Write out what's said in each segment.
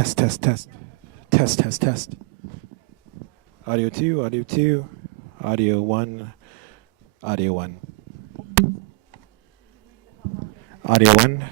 Test, test, test. Test, test, test. Audio 2, audio 2. Audio 1, audio 1. Audio 1.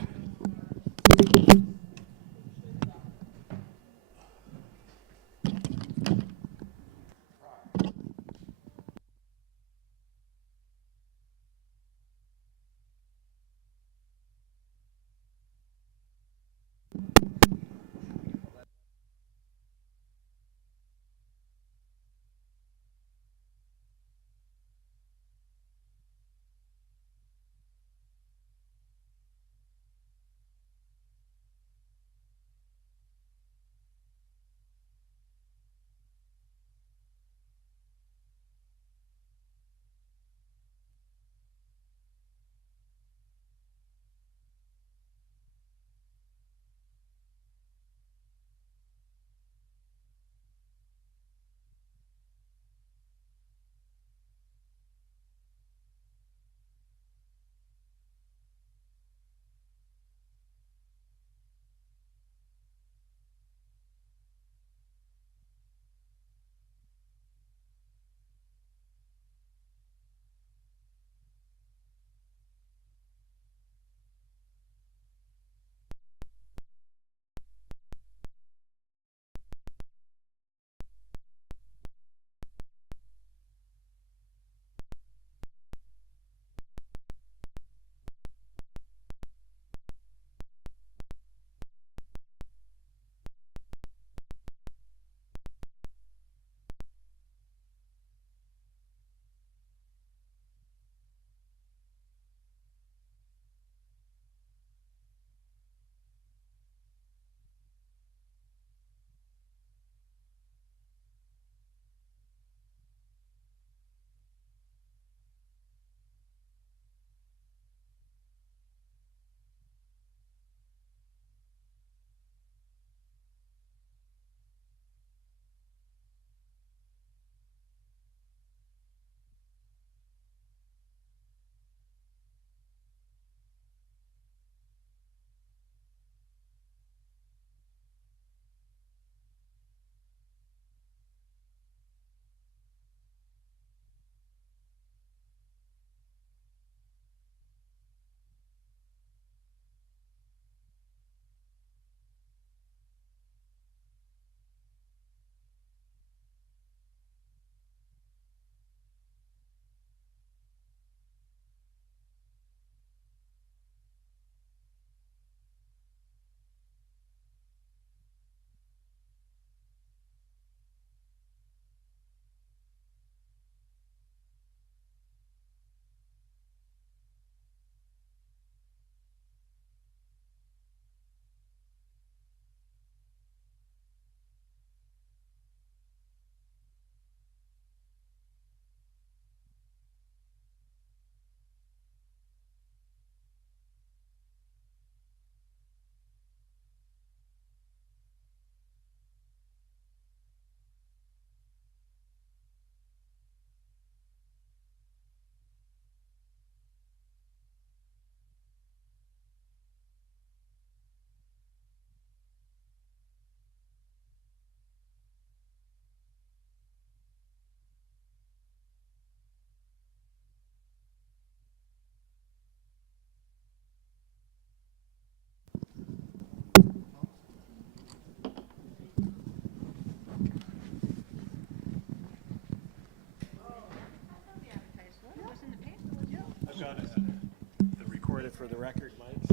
For the record, mics.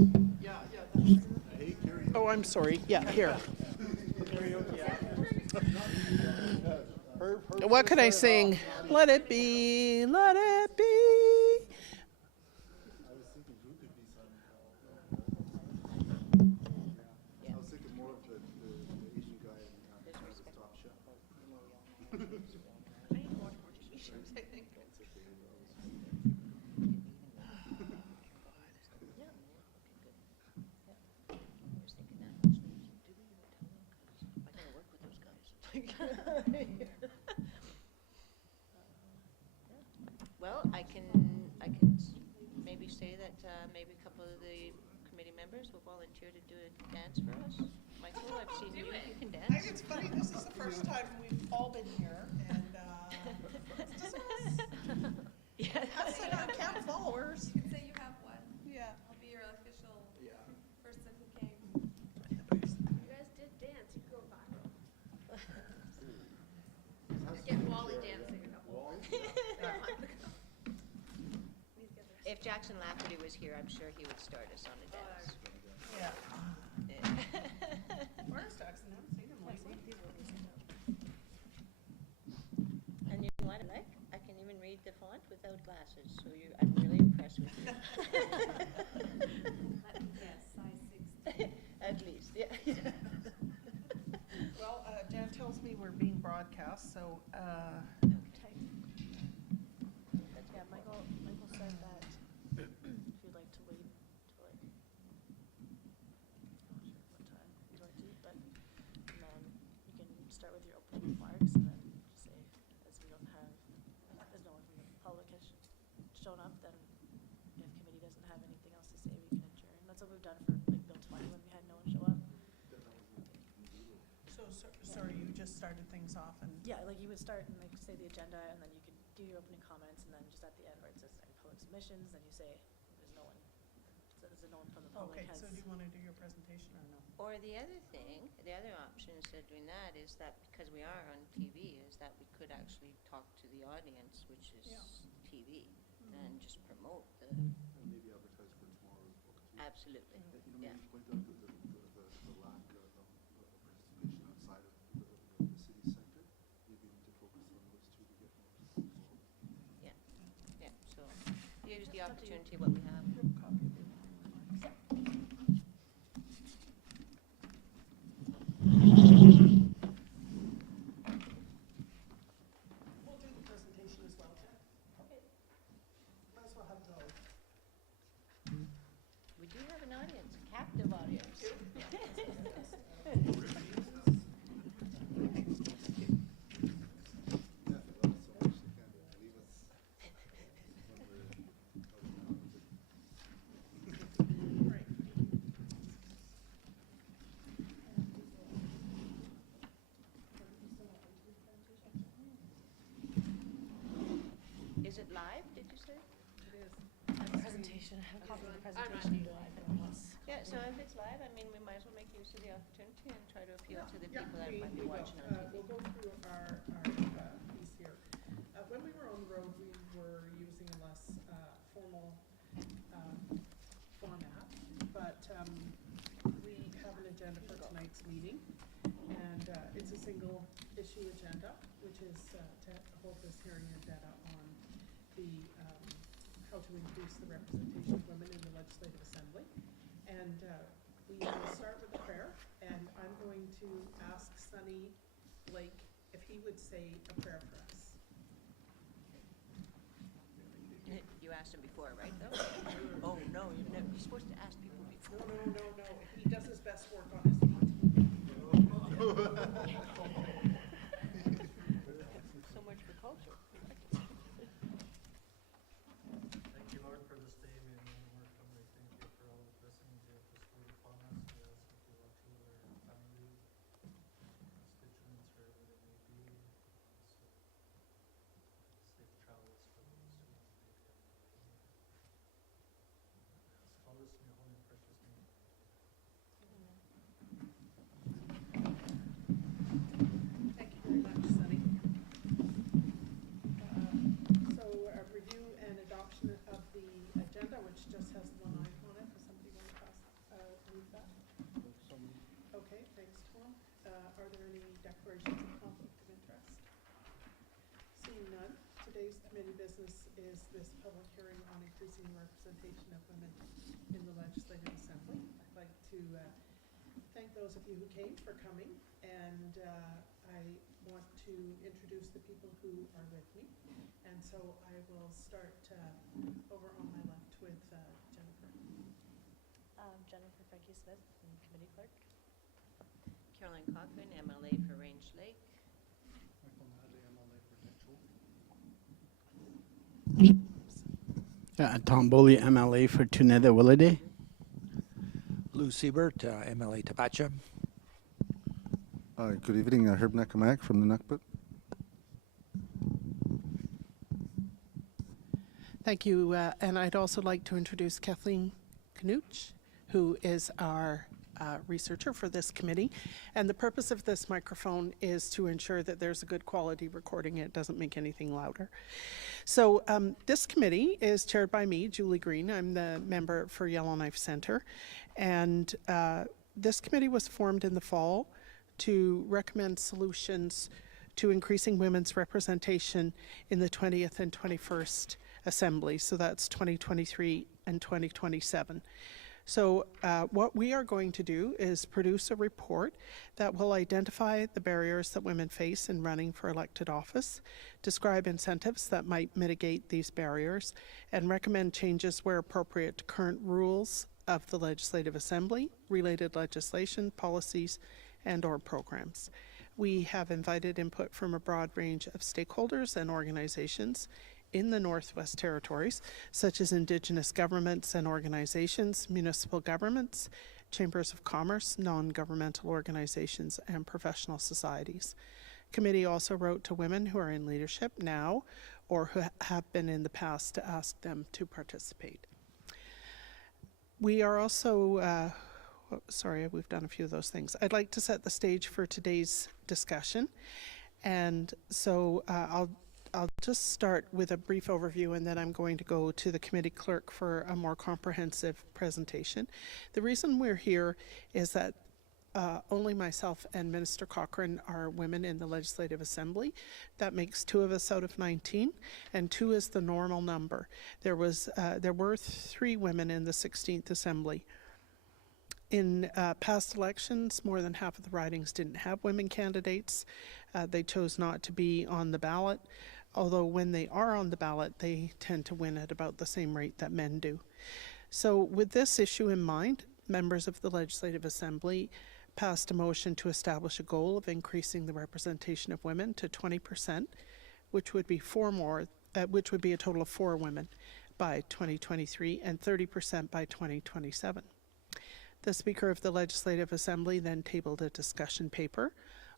Oh, I'm sorry. Yeah, here. What can I sing? Let it be, let it be. I was thinking more of the Asian guy in Stop Shop. Well, I can maybe say that maybe a couple of the committee members will volunteer to do a dance for us. Michael, I've seen you. You can I dance. think it's funny, this is the first time we've all been here, and, it's just us. Yeah. Us and our camp followers. You can say you have one. Yeah. I'll be your official Yeah. person who came. You guys did dance, you go viral. Get Wally dancing a couple months ago. If Jackson Lafferty was here, I'm sure he would start us on a dance. Yeah. Yeah. Where's Jackson? I haven't seen him lately. And you know what I like? I can even read the font without glasses, so I'm really impressed with you. Let me guess, size 16. At least, yeah. Well, Jan tells me we're being broadcast, so, Okay. But yeah, Michael said that if you'd like to wait till like, not sure what time you'd like to, but, and then you can start with your opening remarks and then just say, as we don't have, as no one from the public has shown up, then if committee doesn't have anything else to say, we can adjourn. That's what we've done for like Bill 20 when we had no one show up. sorry, you just started things off and. Yeah, like you would start and like say the agenda and then you could do your opening comments and then just at the end where it says any public submissions, then you say there's no one, says that no one from the public Okay, has. so do you want to do your presentation or no? Or the other thing, the other option instead of doing that is that because we are on TV, is that we could actually talk to the audience, which is Yeah. TV, and just promote the, And maybe advertise for tomorrow's book too. absolutely, You know, yeah. maybe point out the lack of participation outside of the city center. Maybe we need to focus on those two to get more people involved. Yeah, so here's the opportunity, what we have. Copy of it. We'll do the presentation as well, Jen. Okay. Might as well have those. We do have an audience, a captive audience. Yeah, they love us so much they can't leave us when we're out of town. Right. Is it live, did you say? It is. I have a presentation, I have a copy of the presentation. Yeah, so if it's live, I mean, we might as well make use of the opportunity and try to appeal to the Yeah, people that we might be will. watching on TV. We'll go through our piece here. When we were on the road, we were using a less formal format, but we have an agenda for tonight's meeting, and it's a single issue agenda, which is to hold this hearing in Dettah on the how to increase the representation of women in the Legislative Assembly. And we will start with a prayer, and I'm going to ask Sunny Blake if he would say a prayer for us. You asked him before, right, though? Oh, no, you're supposed to ask people before. No. He does his best work on his feet. So much for culture. Thank you, Lord, for this day. May the Lord come. We thank you for all the blessings you have bestowed upon us. We ask that you watch over our families, constituents, wherever they may be. Also, safe travels for those who want to take them. Ask all this in your holy and precious name. Thank you very much, Sunny. So review and adoption of the agenda, which just has one item on it. Does somebody want to move that? Okay, thanks, Tom. Are there any declarations of conflict of interest? Seeing none, today's committee business is this public hearing on increasing the representation of women in the Legislative Assembly. I'd like to thank those of you who came for coming, and I want to introduce the people who are with me. And so I will start over on my left with Jennifer. Jennifer Franki-Smith, committee clerk. Caroline Cochran, MLA for Range Lake. Michael Madley, MLA for Mitchell. Tom Boley, MLA for Tuneda Willade. Lou Siebert, MLA Tapacha. Good evening, Herb Nakamak from the Nukput. Thank you, and I'd also like to introduce Kathleen Knuch, who is our researcher for this committee. And the purpose of this microphone is to ensure that there's a good quality recording. It doesn't make anything louder. So this committee is chaired by me, Julie Green. I'm the member for Yellowknife Centre. And this committee was formed in the fall to recommend solutions to increasing women's representation in the 20th and 21st Assembly. So that's 2023 and 2027. So what we are going to do is produce a report that will identify the barriers that women face in running for elected office, describe incentives that might mitigate these barriers, and recommend changes where appropriate to current rules of the Legislative Assembly, related legislation, policies, and/or programs. We have invited input from a broad range of stakeholders and organizations in the Northwest Territories, such as Indigenous governments and organizations, municipal governments, chambers of commerce, non-governmental organizations, and professional societies. Committee also wrote to women who are in leadership now or who have been in the past to ask them to participate. We are also, sorry, we've done a few of those things. I'd like to set the stage for today's discussion. And so I'll just start with a brief overview, and then I'm going to go to the committee clerk for a more comprehensive presentation. The reason we're here is that only myself and Minister Cochrane are women in the Legislative Assembly. That makes 2 of us out of 19, and 2 is the normal number. There were 3 women in the 16th Assembly. In past elections, more than half of the ridings didn't have women candidates. They chose not to be on the ballot, although when they are on the ballot, they tend to win at about the same rate that men do. So with this issue in mind, members of the Legislative Assembly passed a motion to establish a goal of increasing the representation of women to 20%, which would be a total of 4 women by 2023 and 30% by 2027. The Speaker of the Legislative Assembly then tabled a discussion paper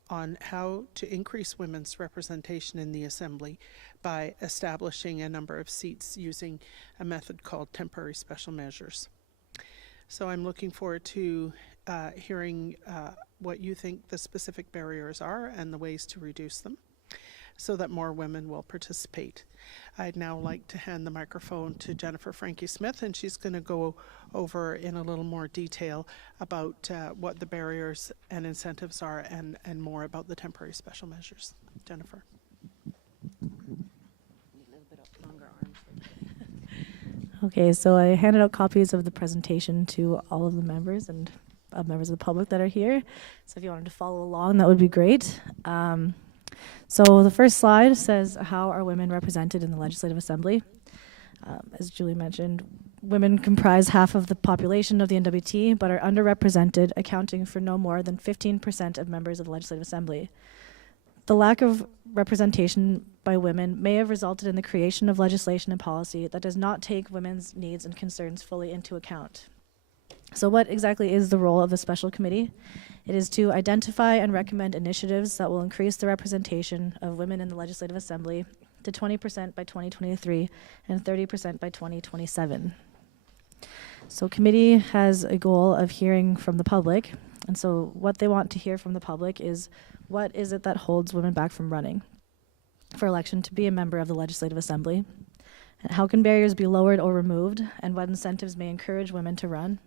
on how to increase women's representation in the Assembly by establishing a number of seats using a method called temporary special measures. So I'm looking forward to hearing what you think the specific barriers are and the ways to reduce them so that more women will participate. I'd now like to hand the microphone to Jennifer Franki-Smith, and she's going to go over in a little more detail about what the barriers and incentives are and more about the temporary special measures. Jennifer. Okay, so I handed out copies of the presentation to all of the members and members of the public that are here. So if you wanted to follow along, that would be great. So the first slide says, how are women represented in the Legislative Assembly? As Julie mentioned, women comprise half of the population of the NWT, but are underrepresented, accounting for no more than 15% of members of the Legislative Assembly. The lack of representation by women may have resulted in the creation of legislation and policy that does not take women's needs and concerns fully into account. So what exactly is the role of the special committee? It is to identify and recommend initiatives that will increase the representation of women in the Legislative Assembly to 20% by 2023 and 30% by 2027. So committee has a goal of hearing from the public, and so what they want to hear from the public is, what is it that holds women back from running for election to be a member of the Legislative Assembly? And how can barriers be lowered or removed, and what incentives may encourage women to run?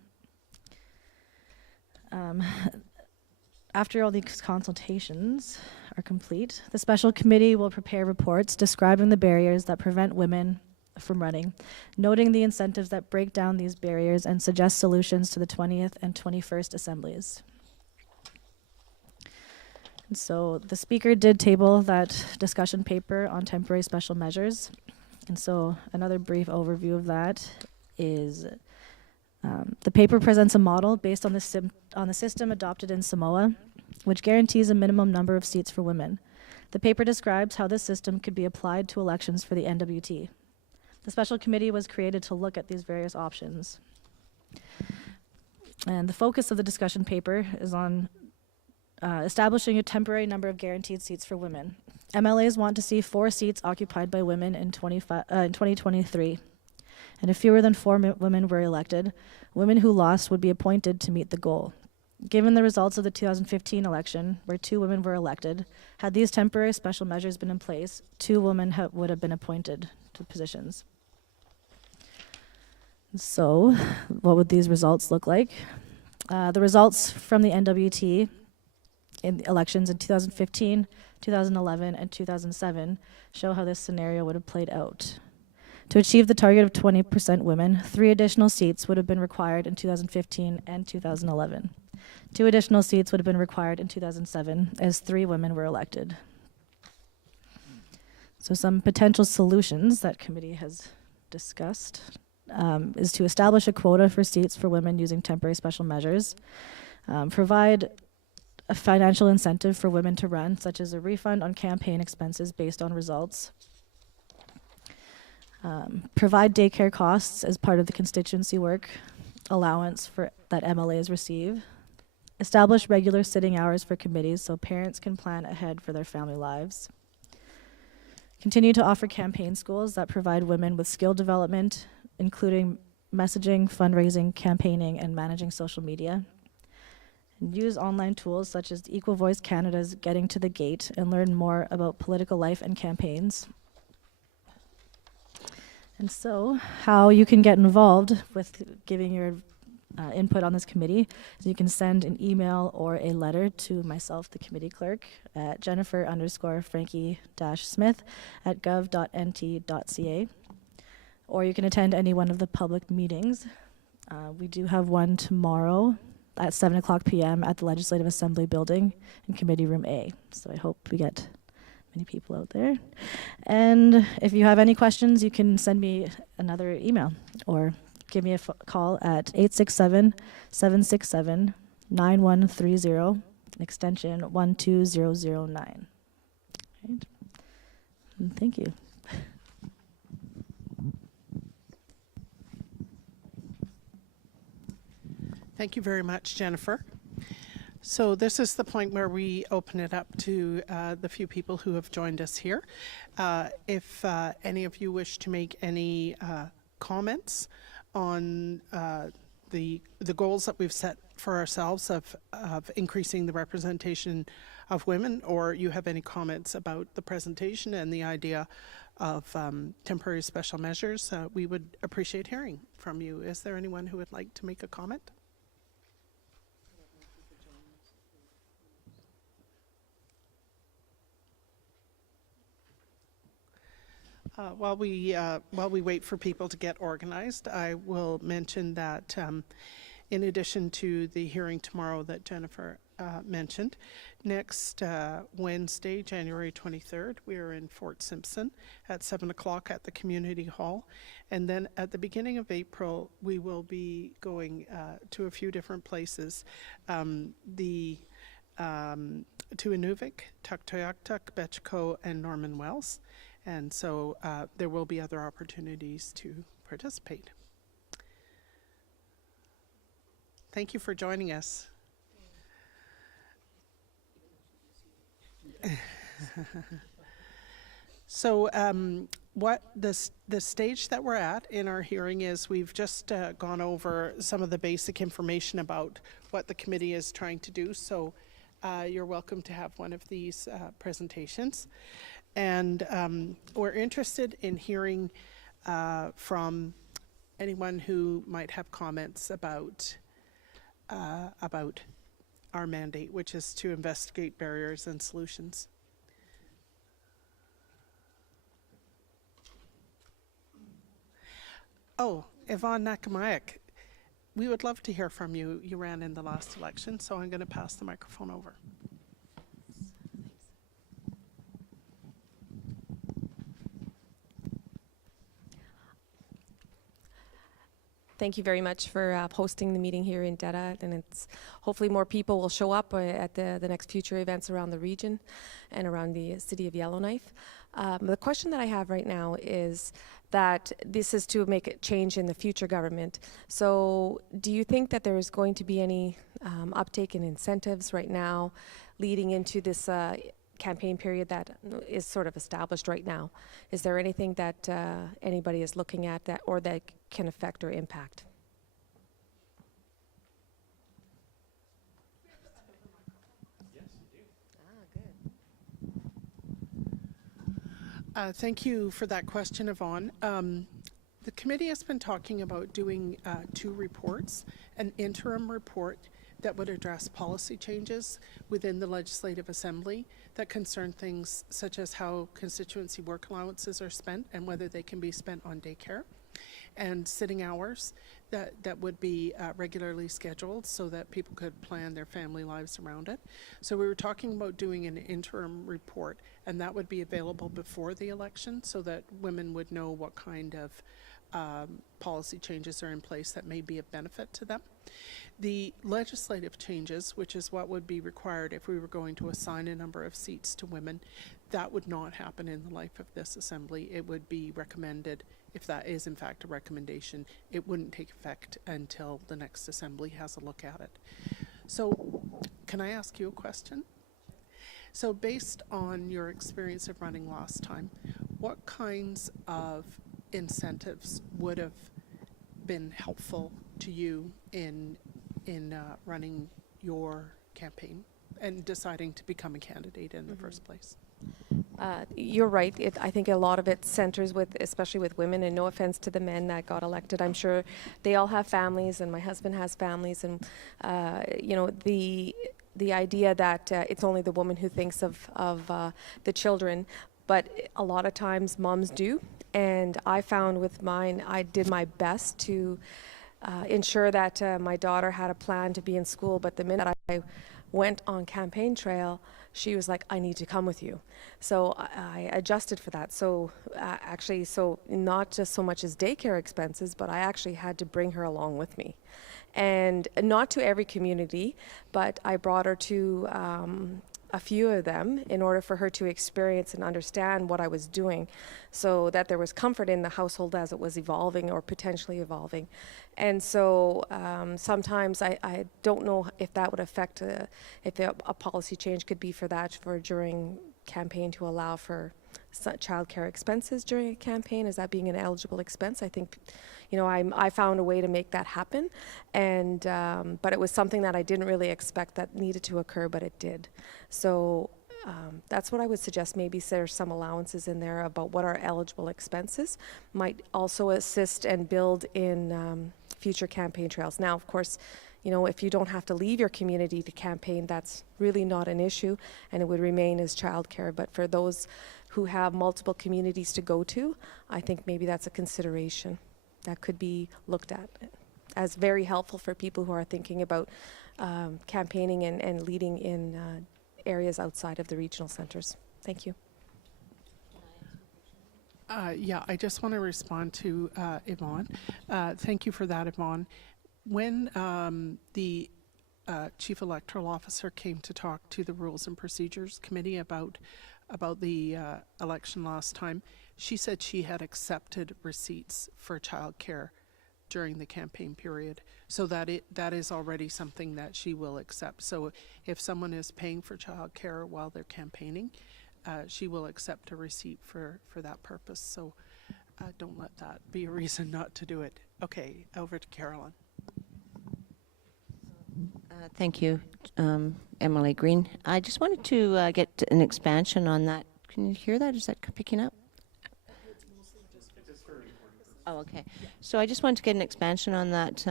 After all these consultations are complete, the special committee will prepare reports describing the barriers that prevent women from running, noting the incentives that break down these barriers, and suggest solutions to the 20th and 21st Assemblies. And so the Speaker did table that discussion paper on temporary special measures. And so another brief overview of that is the paper presents a model based on the system adopted in Samoa, which guarantees a minimum number of seats for women. The paper describes how this system could be applied to elections for the NWT. The special committee was created to look at these various options. And the focus of the discussion paper is on establishing a temporary number of guaranteed seats for women. MLAs want to see 4 seats occupied by women in 2023. And if fewer than 4 women were elected, women who lost would be appointed to meet the goal. Given the results of the 2015 election, where 2 women were elected, had these temporary special measures been in place, 2 women would have been appointed to positions. So, what would these results look like? The results from the NWT in the elections in 2015, 2011, and 2007 show how this scenario would have played out. To achieve the target of 20% women, 3 additional seats would have been required in 2015 and 2011. 2 additional seats would have been required in 2007, as 3 women were elected. So some potential solutions that committee has discussed is to establish a quota for seats for women using temporary special measures, provide a financial incentive for women to run, such as a refund on campaign expenses based on results, provide daycare costs as part of the constituency work allowance that MLAs receive, establish regular sitting hours for committees so parents can plan ahead for their family lives, continue to offer campaign schools that provide women with skill development, including messaging, fundraising, campaigning, and managing social media, and use online tools such as Equal Voice Canada's Getting to the Gate and learn more about political life and campaigns. And so, how you can get involved with giving your input on this committee is you can send an email or a letter to myself, the committee clerk, at jennifer_frankie-smith@gov.nt.ca, or you can attend any one of the public meetings. We do have one tomorrow at 7:00 p.m. at the Legislative Assembly building in Committee Room A. So I hope we get many people out there. And if you have any questions, you can send me another email or give me a call at 867-767-9130, extension 12009. Right. And thank you. Thank you very much, Jennifer. So this is the point where we open it up to the few people who have joined us here. If any of you wish to make any comments on the goals that we've set for ourselves of increasing the representation of women, or you have any comments about the presentation and the idea of temporary special measures, we would appreciate hearing from you. Is there anyone who would like to make a comment? While we wait for people to get organized, I will mention that in addition to the hearing tomorrow that Jennifer mentioned, next Wednesday, January 23rd, we are in Fort Simpson at 7 o'clock at the Community Hall. And then at the beginning of April, we will be going to a few different places. To Inuvik, Tuktoyaktuk, Betchko, and Norman Wells. And so there will be other opportunities to participate. Thank you for joining us. So what the stage that we're at in our hearing is we've just gone over some of the basic information about what the committee is trying to do. So you're welcome to have one of these presentations. And we're interested in hearing from anyone who might have comments about our mandate, which is to investigate barriers and solutions. Oh, Yvonne Nakamayak, we would love to hear from you. You ran in the last election, so I'm going to pass the microphone over. Thank you very much for hosting the meeting here in Dettah, and it's hopefully more people will show up at the next future events around the region and around the city of Yellowknife. The question that I have right now is that this is to make a change in the future government. So do you think that there is going to be any uptake in incentives right now, leading into this campaign period that is sort of established right now? Is there anything that anybody is looking at that or that can affect or impact? Thank you for that question, Yvonne. The committee has been talking about doing 2 reports, an interim report that would address policy changes within the Legislative Assembly that concern things such as how constituency work allowances are spent and whether they can be spent on daycare, and sitting hours that would be regularly scheduled so that people could plan their family lives around it. So we were talking about doing an interim report, and that would be available before the election so that women would know what kind of policy changes are in place that may be of benefit to them. The legislative changes, which is what would be required if we were going to assign a number of seats to women, that would not happen in the life of this assembly. It would be recommended, if that is in fact a recommendation, it wouldn't take effect until the next assembly has a look at it. So, can I ask you a question? So based on your experience of running last time, what kinds of incentives would have been helpful to you in running your campaign and deciding to become a candidate in the first place? You're right. I think a lot of it centers with, especially with women, and no offense to the men that got elected. I'm sure they all have families, and my husband has families, and you know, the idea that it's only the woman who thinks of the children, but a lot of times moms do. And I found with mine, I did my best to ensure that my daughter had a plan to be in school, but the minute I went on campaign trail, she was like, I need to come with you. So I adjusted for that. So actually, so not just so much as daycare expenses, but I actually had to bring her along with me. And not to every community, but I brought her to a few of them in order for her to experience and understand what I was doing, so that there was comfort in the household as it was evolving or potentially evolving. And so sometimes I don't know if that would affect, if a policy change could be for that, for during campaign, to allow for childcare expenses during a campaign, as that being an eligible expense. I think, you know, I found a way to make that happen, and but it was something that I didn't really expect that needed to occur, but it did. So that's what I would suggest. Maybe there's some allowances in there about what are eligible expenses, might also assist and build in future campaign trails. Now, of course, you know, if you don't have to leave your community to campaign, that's really not an issue, and it would remain as childcare. But for those who have multiple communities to go to, I think maybe that's a consideration that could be looked at as very helpful for people who are thinking about campaigning and leading in areas outside of the regional centres. Thank you. Yeah, I just want to respond to Yvonne. Thank you for that, Yvonne. When the Chief Electoral Officer came to talk to the Rules and Procedures Committee about the election last time, she said she had accepted receipts for childcare during the campaign period, so that is already something that she will accept. So if someone is paying for childcare while they're campaigning, she will accept a receipt for that purpose. So don't let that be a reason not to do it. Okay, over to Carolyn. Thank you, Emily Green. I just wanted to get an expansion on that. Can you hear that? Is that picking up? Oh, okay. So I just wanted to get an expansion on that.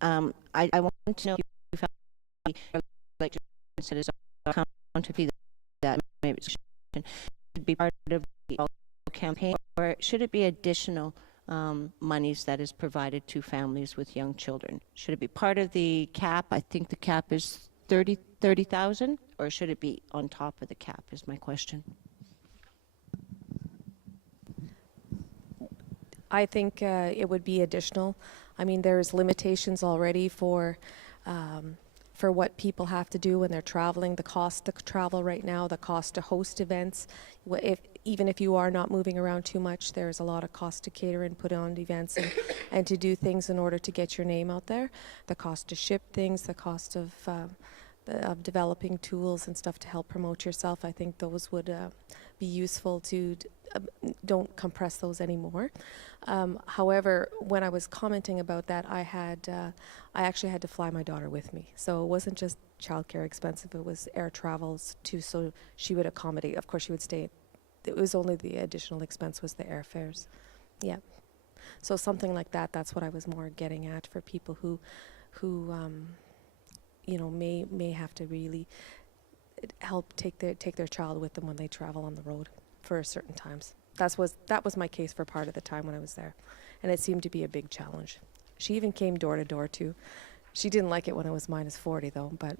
I want to know if you felt like it is accountability that maybe it should be part of the campaign, or should it be additional monies that is provided to families with young children? Should it be part of the cap? I think the cap is 30,000, or should it be on top of the cap is my question. I think it would be additional. I mean, there's limitations already for what people have to do when they're traveling, the cost to travel right now, the cost to host events. Even if you are not moving around too much, there's a lot of cost to cater and put on events and to do things in order to get your name out there. The cost to ship things, the cost of of developing tools and stuff to help promote yourself. I think those would be useful to, don't compress those anymore. However, when I was commenting about that, I actually had to fly my daughter with me. So it wasn't just childcare expensive, it was air travels too, so she would accommodate. Of course, she would stay. It was only the additional expense was the airfares. Yeah. So something like that, that's what I was more getting at for people who you know, may have to really help take their child with them when they travel on the road for certain times. That was my case for part of the time when I was there, and it seemed to be a big challenge. She even came door to door too. She didn't like it when it was -40 though, but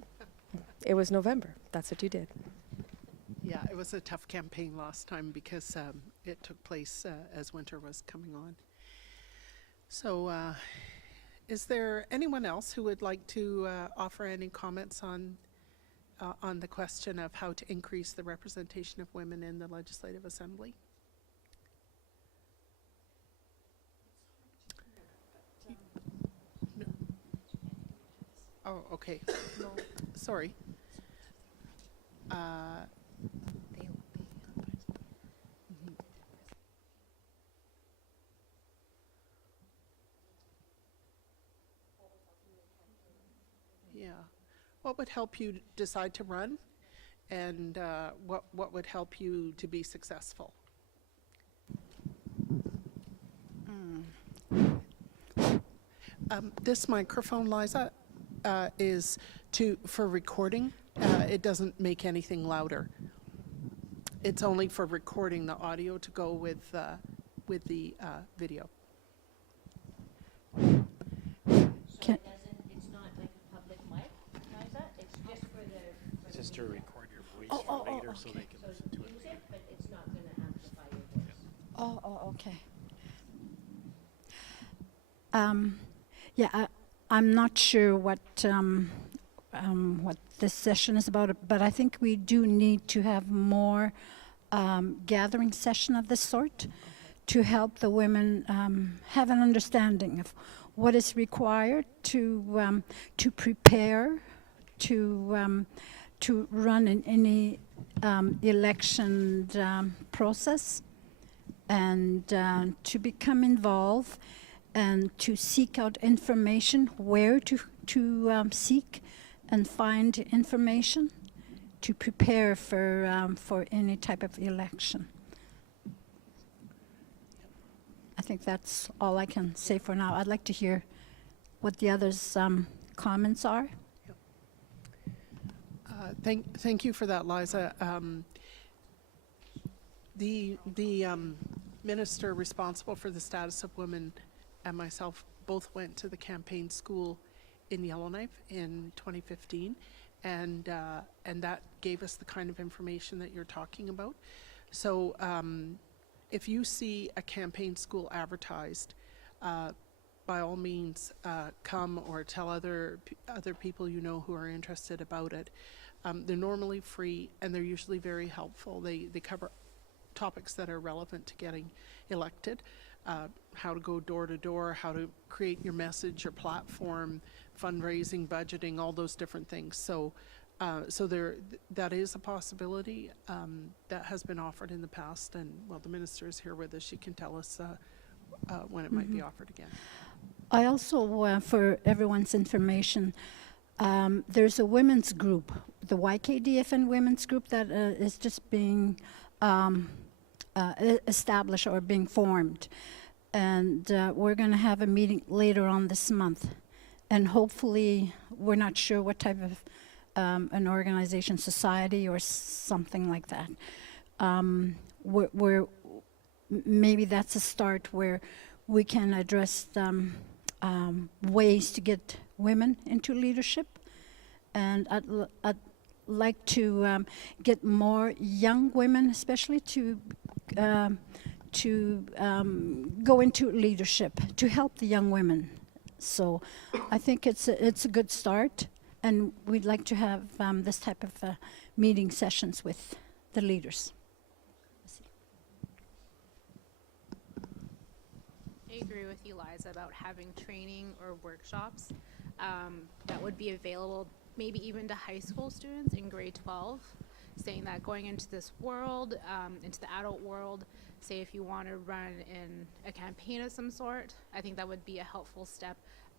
it was November. That's what you did. Yeah, it was a tough campaign last time because it took place as winter was coming on. So is there anyone else who would like to offer any comments on the question of how to increase the representation of women in the Legislative Assembly? No. Oh, okay. No, sorry. Yeah. What would help you decide to run, and what would help you to be successful? This microphone, Liza, is for recording. It doesn't make anything louder. It's only for recording the audio to go with the video. It's not like a public mic, Liza, it's just for the... Just to record your voice for later so they can listen to it. Use it, but it's not going to amplify your voice. Oh, okay. Yeah, I'm not sure what this session is about, but I think we do need to have more gathering session of this sort to help the women have an understanding of what is required to prepare to run in any election process, and to become involved and to seek out information, where to seek and find information to prepare for any type of election. I think that's all I can say for now. I'd like to hear what the others' comments are. Thank you for that, Liza. The minister responsible for the status of women and myself both went to the campaign school in Yellowknife in 2015, and that gave us the kind of information that you're talking about. So if you see a campaign school advertised, by all means come or tell other people you know who are interested about it. They're normally free, and they're usually very helpful. They cover topics that are relevant to getting elected, how to go door to door, how to create your message, your platform, fundraising, budgeting, all those different things. So that is a possibility that has been offered in the past, and well, the minister is here with us. She can tell us when it might be offered again. I also, for everyone's information, there's a women's group, the YKDFN women's group, that is just being established or being formed. And we're going to have a meeting later on this month. And hopefully, we're not sure what type of an organization, society, or something like that. Maybe that's a start where we can address ways to get women into leadership. And I'd like to get more young women, especially, to go into leadership, to help the young women. So I think it's a good start, and we'd like to have this type of meeting sessions with the leaders. I agree with you, Liza, about having training or workshops that would be available maybe even to high school students in grade 12, saying that going into this world, into the adult world, say if you want to run in a campaign of some sort, I think that would be a helpful step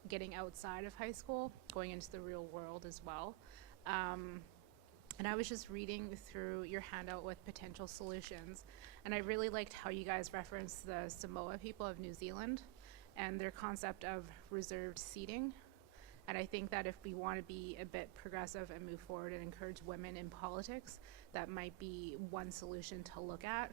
getting outside of high school, going into the real world as well. And I was just reading through your handout with potential solutions, and I really liked how you guys referenced the Samoa people of New Zealand and their concept of reserved seating. And I think that if we want to be a bit progressive and move forward and encourage women in politics, that might be one solution to look at.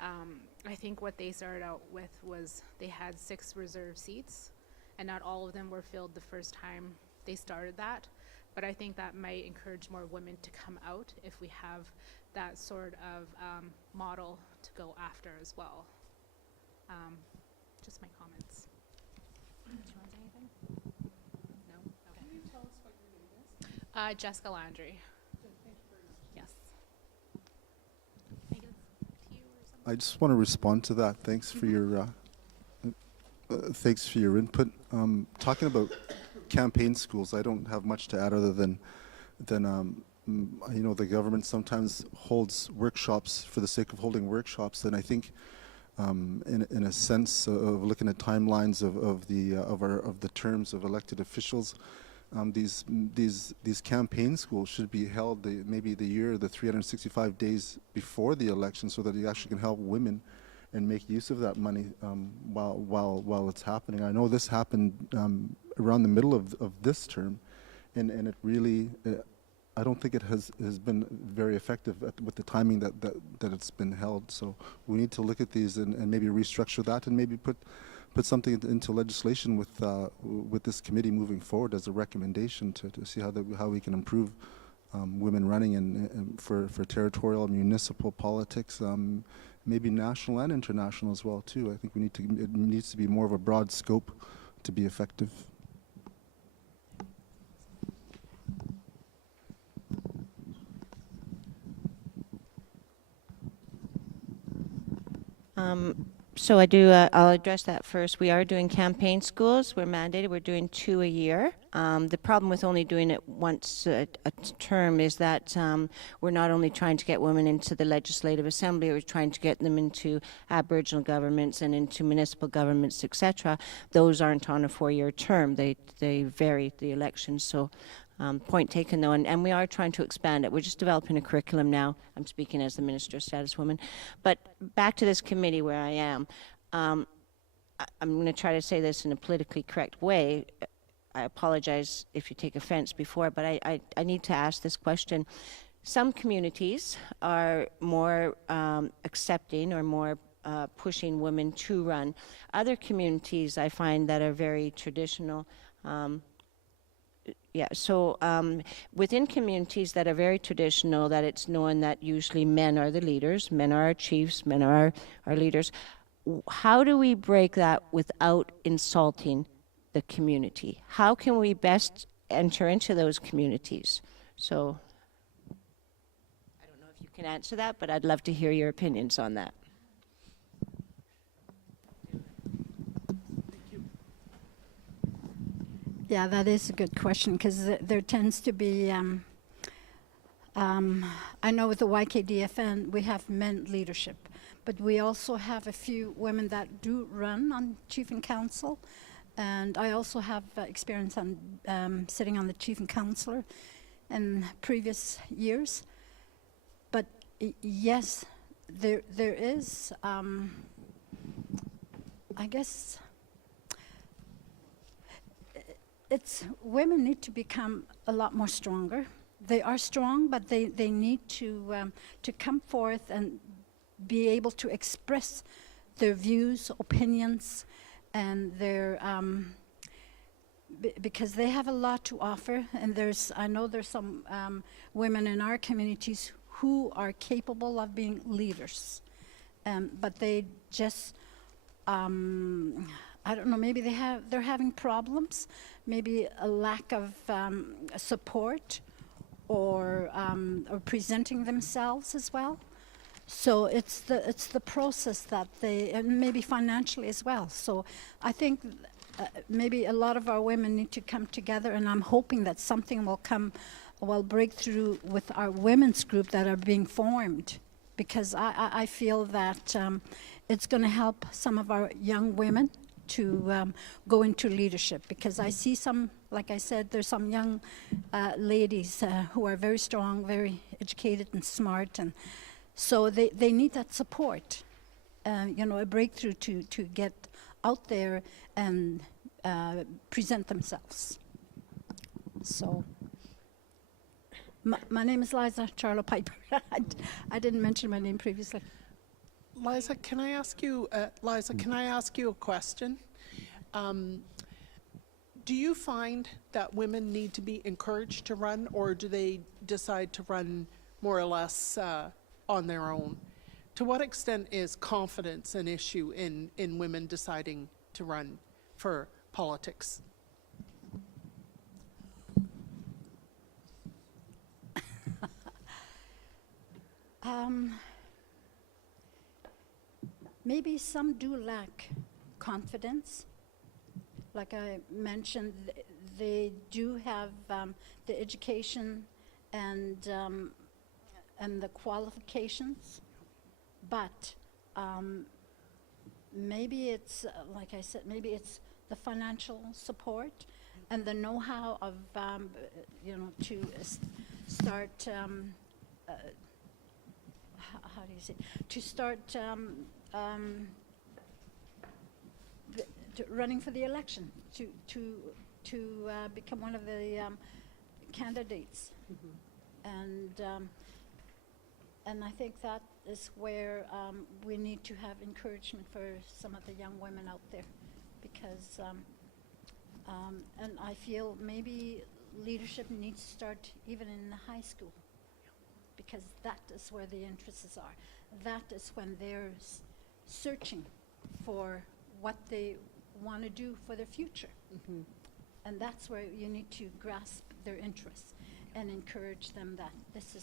I think what they started out with was they had 6 reserved seats, and not all of them were filled the first time they started that. But I think that might encourage more women to come out if we have that sort of model to go after as well. Just my comments. Do you want to say anything? No? Okay. Can you tell us what your name is? Jessica Landry. Thank you very much. Yes. Megan, to you or something? I just want to respond to that. Thanks for your input. Talking about campaign schools, I don't have much to add other than you know, the government sometimes holds workshops for the sake of holding workshops, and I think in a sense of looking at timelines of the terms of elected officials, these campaign schools should be held maybe the 365 days before the election, so that you actually can help women and make use of that money while it's happening. I know this happened around the middle of this term, and it really I don't think it has been very effective with the timing that it's been held. So we need to look at these and maybe restructure that, and maybe put something into legislation with this committee moving forward as a recommendation to see how we can improve women running and for territorial and municipal politics, maybe national and international as well too. I think it needs to be more of a broad scope to be effective. So I'll address that first. We are doing campaign schools. We're mandated. We're doing 2 a year. The problem with only doing it once a term is that we're not only trying to get women into the Legislative Assembly, we're trying to get them into Aboriginal governments and into municipal governments, etc. Those aren't on a 4-year term. They vary the elections. So point taken, though, and we are trying to expand it. We're just developing a curriculum now. I'm speaking as the Minister of Status Woman. But back to this committee where I am. I'm going to try to say this in a politically correct way. I apologize if you take offense before, but I need to ask this question. Some communities are more accepting or more pushing women to run. Other communities I find that are very traditional. Within communities that are very traditional, that it's known that usually men are the leaders, men are our chiefs, men are our leaders. How do we break that without insulting the community? How can we best enter into those communities? So, I don't know if you can answer that, but I'd love to hear your opinions on that. Yeah, that is a good question, because there tends to be, I know with the YKDFN, we have men leadership, but we also have a few women that do run on Chief and Council, and I also have experience on sitting on the Chief and Councillor in previous years. But yes, there is, I guess, women need to become a lot more stronger. They are strong, but they need to come forth and be able to express their views, opinions, and their because they have a lot to offer. And I know there's some women in our communities who are capable of being leaders, but they just I don't know, maybe they're having problems, maybe a lack of support or presenting themselves as well. So it's the process that and maybe financially as well. So I think maybe a lot of our women need to come together, and I'm hoping that something will break through with our women's group that are being formed, because I feel that it's going to help some of our young women to go into leadership, because I see some, like I said, there's some young ladies who are very strong, very educated and smart, and so they need that support, a breakthrough to get out there and present themselves. So, my name is Liza Charlo Piper. I didn't mention my name previously. Liza, can I ask you a question? Do you find that women need to be encouraged to run, or do they decide to run more or less on their own? To what extent is confidence an issue in women deciding to run for politics? Maybe some do lack confidence. Like I mentioned, they do have the education and the qualifications, but maybe it's, like I said, maybe it's the financial support and the know-how of, to start, how do you say, to start running for the election, to become one of the candidates. And I think that is where we need to have encouragement for some of the young women out there, because and I feel maybe leadership needs to start even in the high school, because that is where the interests are. That is when they're searching for what they want to do for their future. And that's where you need to grasp their interests and encourage them that this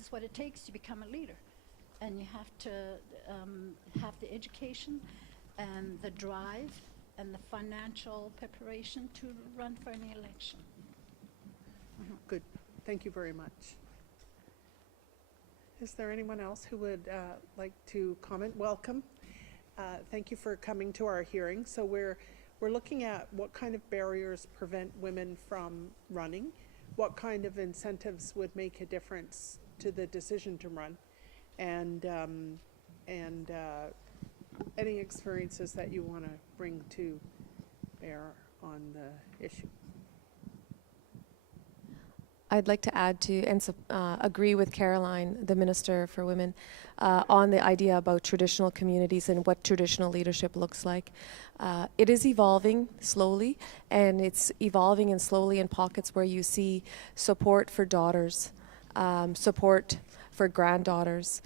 is what it takes to become a leader. And you have to have the education and the drive and the financial preparation to run for any election. Good. Thank you very much. Is there anyone else who would like to comment? Welcome. Thank you for coming to our hearing. So we're looking at what kind of barriers prevent women from running, what kind of incentives would make a difference to the decision to run, and any experiences that you want to bring to bear on the issue. I'd like to add to and agree with Caroline, the Minister for Women, on the idea about traditional communities and what traditional leadership looks like. It is evolving slowly, and it's evolving in slowly in pockets where you see support for daughters, support for granddaughters,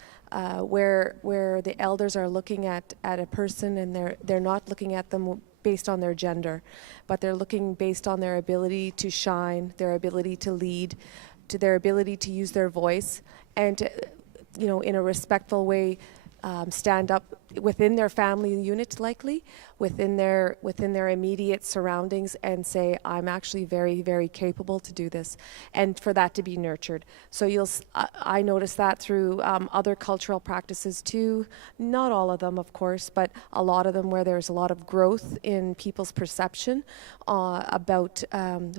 where the elders are looking at a person and they're not looking at them based on their gender, but they're looking based on their ability to shine, their ability to lead, to their ability to use their voice, and to, in a respectful way, stand up within their family unit, likely within their immediate surroundings, and say, I'm actually very, very capable to do this, and for that to be nurtured. So I noticed that through other cultural practices too, not all of them of course, but a lot of them where there's a lot of growth in people's perception about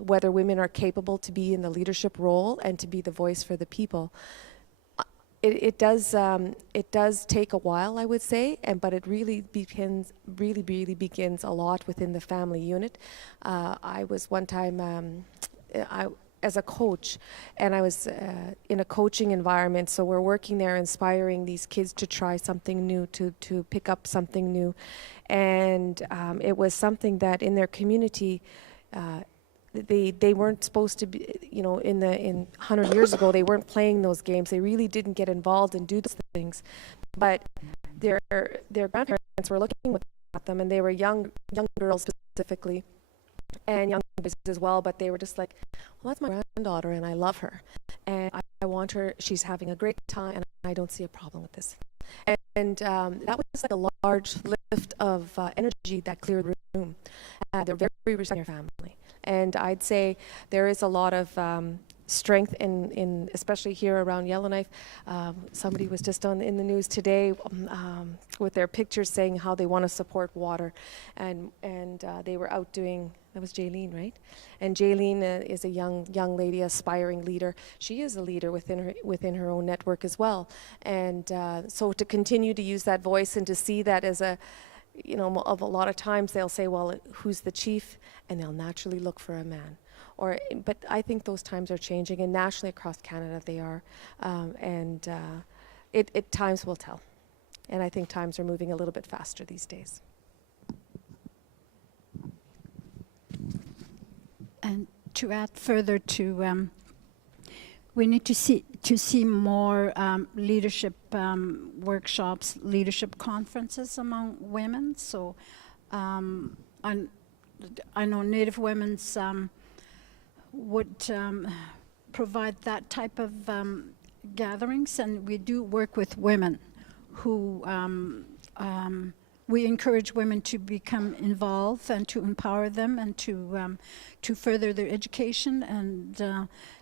whether women are capable to be in the leadership role and to be the voice for the people. It does take a while, I would say, but it really begins a lot within the family unit. I was one time as a coach, and I was in a coaching environment, so we're working there inspiring these kids to try something new, to pick up something new, and it was something that in their community they weren't supposed to be, in 100 years ago, they weren't playing those games. They really didn't get involved and do those things. But their grandparents were looking at them, and they were young girls specifically, and young boys as well, but they were just like, well, that's my granddaughter, and I love her. And I want her, she's having a great time, and I don't see a problem with this. And that was like a large lift of energy that cleared the room. They're very respectful of their family. And I'd say there is a lot of strength in especially here around Yellowknife. Somebody was just in the news today with their pictures saying how they want to support water. And they were out doing, that was Jaylene, right? And Jaylene is a young lady, aspiring leader. She is a leader within her own network as well. And so to continue to use that voice and to see that as a, you know, of a lot of times they'll say, well, who's the chief? And they'll naturally look for a man. But I think those times are changing, and nationally across Canada they are. Times will tell. And I think times are moving a little bit faster these days. And to add further to, we need to see more leadership workshops, leadership conferences among women. So I know Native Women's would provide that type of gatherings, and we do work with women who we encourage women to become involved and to empower them and to further their education,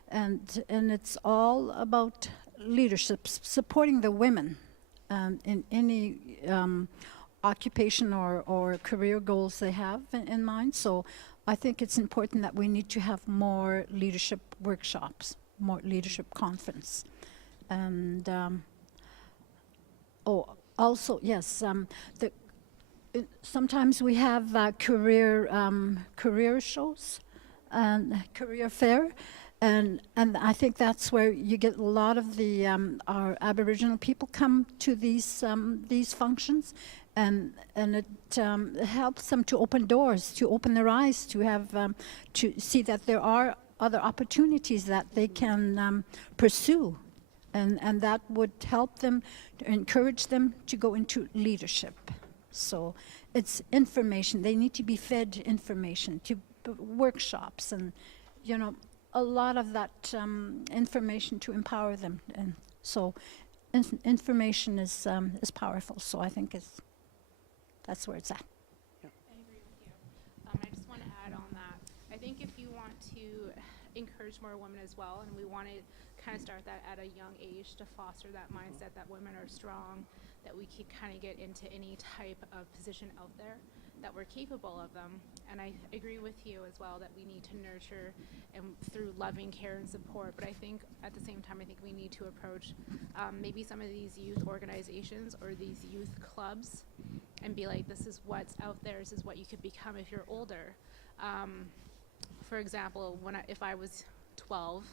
and it's all about leadership, supporting the women in any occupation or career goals they have in mind. So I think it's important that we need to have more leadership workshops, more leadership conference. And also, yes, sometimes we have career shows and career fair, and I think that's where you get a lot of the our Aboriginal people come to these functions, and it helps them to open doors, to open their eyes, to have to see that there are other opportunities that they can pursue, and that would help them, to encourage them to go into leadership. So it's information. They need to be fed information, to workshops, and a lot of that information to empower them. And so information is powerful. So I think that's where it's at. I agree with you. I just want to add on that. I think if you want to encourage more women as well, and we want to kind of start that at a young age to foster that mindset that women are strong, that we can kind of get into any type of position out there, that we're capable of them. And I agree with you as well that we need to nurture and through loving care and support. But I think at the same time, I think we need to approach maybe some of these youth organizations or these youth clubs and be like, this is what's out there, this is what you could become if you're older. For example, if I was 12,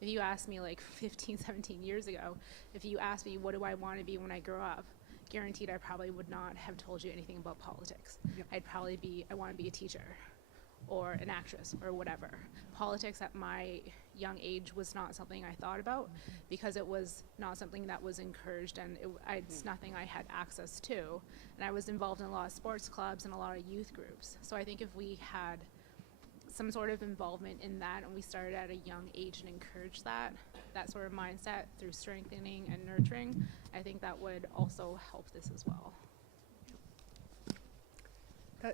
if you asked me like 15, 17 years ago, if you asked me what do I want to be when I grow up, guaranteed I probably would not have told you anything about politics. Yep. I want to be a teacher or an actress or whatever. Politics at my young age was not something I thought about because it was not something that was encouraged, and it's nothing I had access to. And I was involved in a lot of sports clubs and a lot of youth groups. So I think if we had some sort of involvement in that and we started at a young age and encouraged that sort of mindset through strengthening and nurturing, I think that would also help this as well.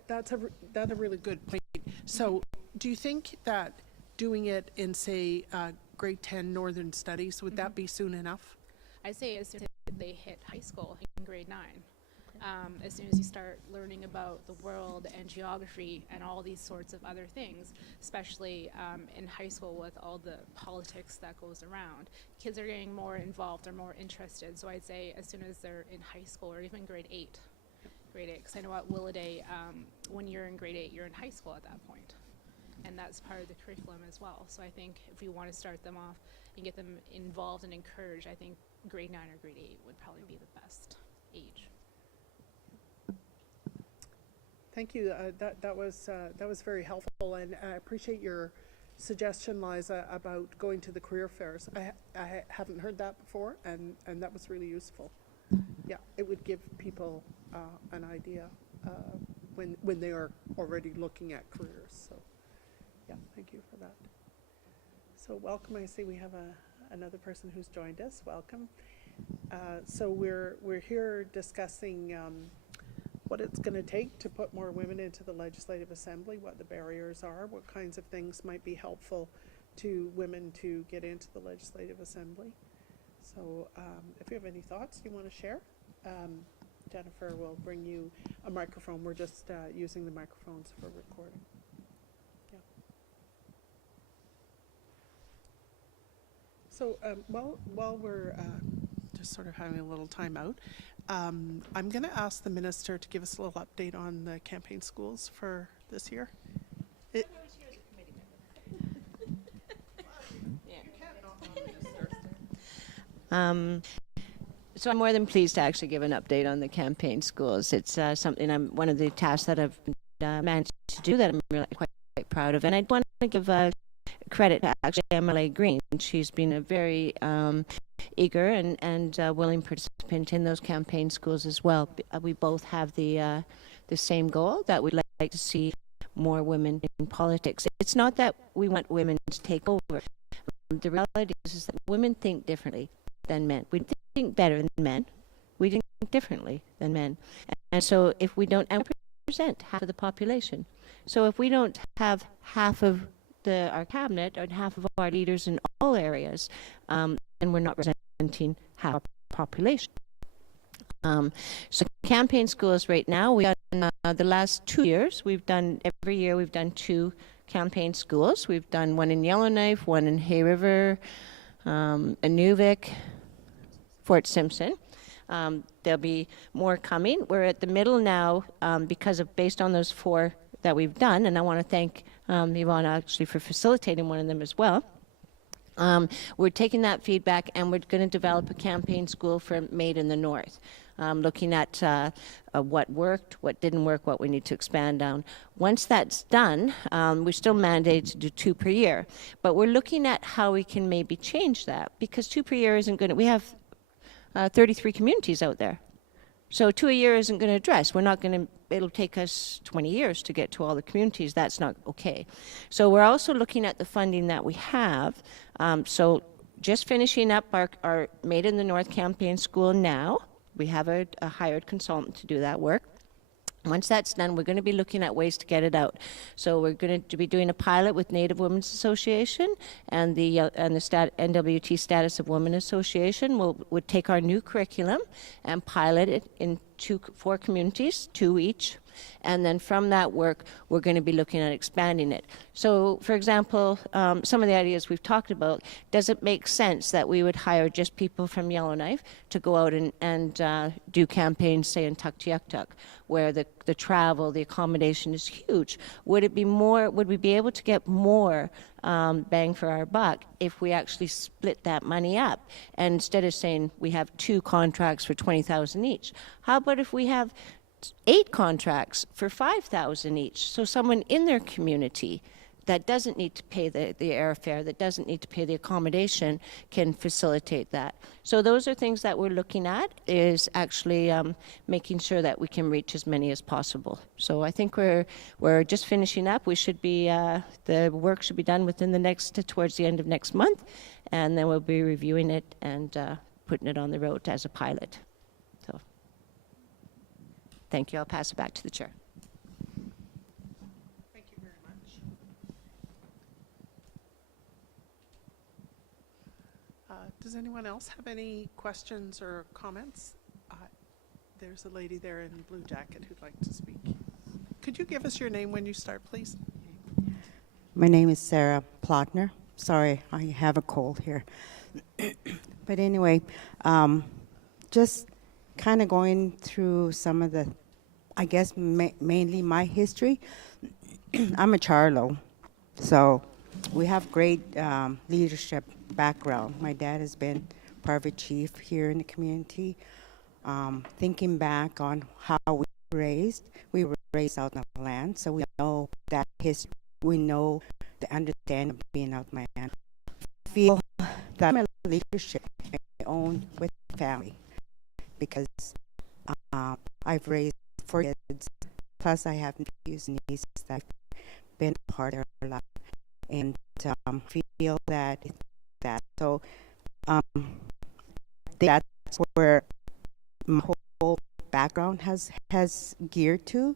That's a really good point. So do you think that doing it in, say, grade 10 Northern Studies, would that be soon enough? I'd say as soon as they hit high school, in grade 9. As soon as you start learning about the world and geography and all these sorts of other things, especially in high school with all the politics that goes around, kids are getting more involved, they're more interested. So I'd say as soon as they're in high school or even grade 8, because I know at Willaday, when you're in grade 8, you're in high school at that point. And that's part of the curriculum as well. So I think if we want to start them off and get them involved and encouraged, I think grade 9 or grade 8 would probably be the best age. Thank you. That was very helpful, and I appreciate your suggestion, Liza, about going to the career fairs. I haven't heard that before, and that was really useful. Yeah, it would give people an idea when they are already looking at careers. So, yeah, thank you for that. So, welcome. I see we have another person who's joined us. Welcome. So we're here discussing what it's going to take to put more women into the Legislative Assembly, what the barriers are, what kinds of things might be helpful to women to get into the Legislative Assembly. So if you have any thoughts you want to share, Jennifer will bring you a microphone. We're just using the microphones for recording. Yeah. So while we're just sort of having a little time out, I'm going to ask the minister to give us a little update on the campaign schools for this year. So I'm more than pleased to actually give an update on the campaign schools. It's something one of the tasks that I've managed to do that I'm really quite proud of. And I want to give credit to actually Emily Green. She's been a very eager and willing participant in those campaign schools as well. We both have the same goal, that we'd like to see more women in politics. It's not that we want women to take over. The reality is that women think differently than men. We think better than men. We think differently than men. And so if we don't, and we represent half of the population. So if we don't have half of our cabinet or half of our leaders in all areas, then we're not representing half our population. So campaign schools right now, we done the last 2 years, every year we've done 2 campaign schools. We've done one in Yellowknife, one in Hay River, Inuvik, Fort Simpson. There'll be more coming. We're at the middle now based on those 4 that we've done, and I want to thank Yvonne actually for facilitating one of them as well. We're taking that feedback and we're going to develop a campaign school for Made in the North, looking at what worked, what didn't work, what we need to expand on. Once that's done, we're still mandated to do 2 per year, but we're looking at how we can maybe change that, because 2 per year isn't going to, we have 33 communities out there. So 2 a year isn't going to address. It'll take us 20 years to get to all the communities. That's not okay. So we're also looking at the funding that we have. So just finishing up our Made in the North campaign school now. We have a hired consultant to do that work. Once that's done, we're going to be looking at ways to get it out. So we're going to be doing a pilot with Native Women's Association and the NWT Status of Women Association. We'll take our new curriculum and pilot it in 4 communities, 2 each. And then from that work, we're going to be looking at expanding it. So, for example, some of the ideas we've talked about, does it make sense that we would hire just people from Yellowknife to go out and do campaigns, say, in Tuktoyaktuk, where the travel, the accommodation is huge? Would we be able to get more bang for our buck if we actually split that money up? And instead of saying we have 2 contracts for $20,000 each, how about if we have 8 contracts for $5,000 each? So someone in their community that doesn't need to pay the airfare, that doesn't need to pay the accommodation, can facilitate that. So those are things that we're looking at, is actually making sure that we can reach as many as possible. So I think we're just finishing up. We should be, the work should be done towards the end of next month, and then we'll be reviewing it and putting it on the road as a pilot. So thank you. I'll pass it back to the chair. Thank you very much. Does anyone else have any questions or comments? There's a lady there in blue jacket who'd like to speak. Could you give us your name when you start, please? My name is Sarah Plotner. Sorry, I have a cold here. But anyway, just kind of going through some of the, I guess, mainly my history. I'm a Charlo, so we have great leadership background. My dad has been private chief here in the community. Thinking back on how we were raised out on the land, so we know that history, we know the understanding of being out on the land. I feel that my leadership I own with family, because I've raised 4 kids, plus I have nephews and nieces that have been part of their life, and feel that. So that's that's where my whole background has geared to.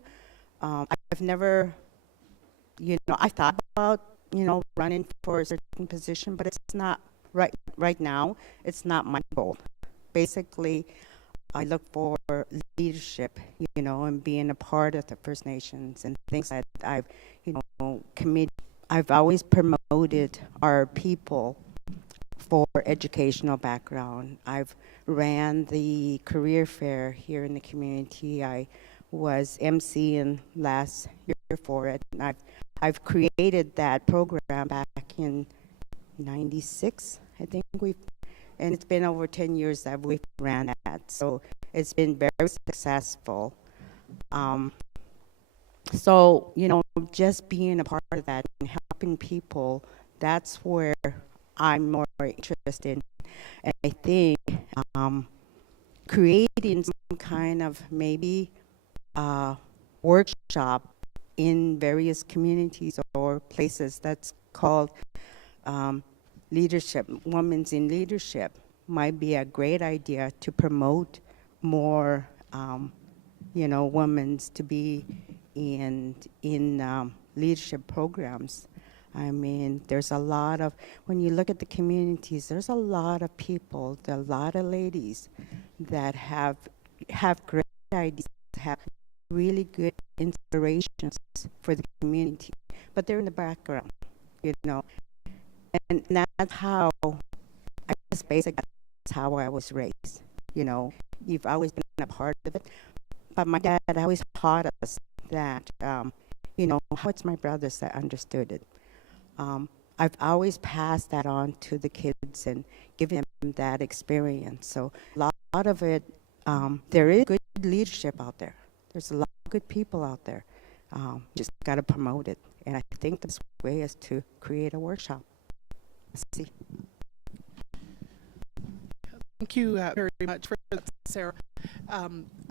I've never, I thought about, running for a certain position, but it's not right now. It's not my goal. Basically, I look for leadership, and being a part of the First Nations and things that I've, committed. I've always promoted our people for educational background. I've ran the career fair here in the community. I was emceeing last year for it, and I've created that program back in '96, I think and it's been over 10 years that we've ran that. So it's been very successful. So, just being a part of that and helping people, that's where I'm more interested in. And I think creating some kind of maybe workshop in various communities or places that's called leadership, Women's in Leadership, might be a great idea to promote more, women to be in leadership programs. I mean, there's a lot of, when you look at the communities, there's a lot of people, a lot of ladies that have great ideas, have really good inspirations for the community, but they're in the background, And that's how, I guess basically that's how I was raised, You've always been a part of it. But my dad always taught us that, how it's my brothers that understood it. I've always passed that on to the kids and given them that experience. So a lot of it, there is good leadership out there. There's a lot of good people out there. Just got to promote it. And I think the best way is to create a workshop. See. Thank you very much for that, Sarah.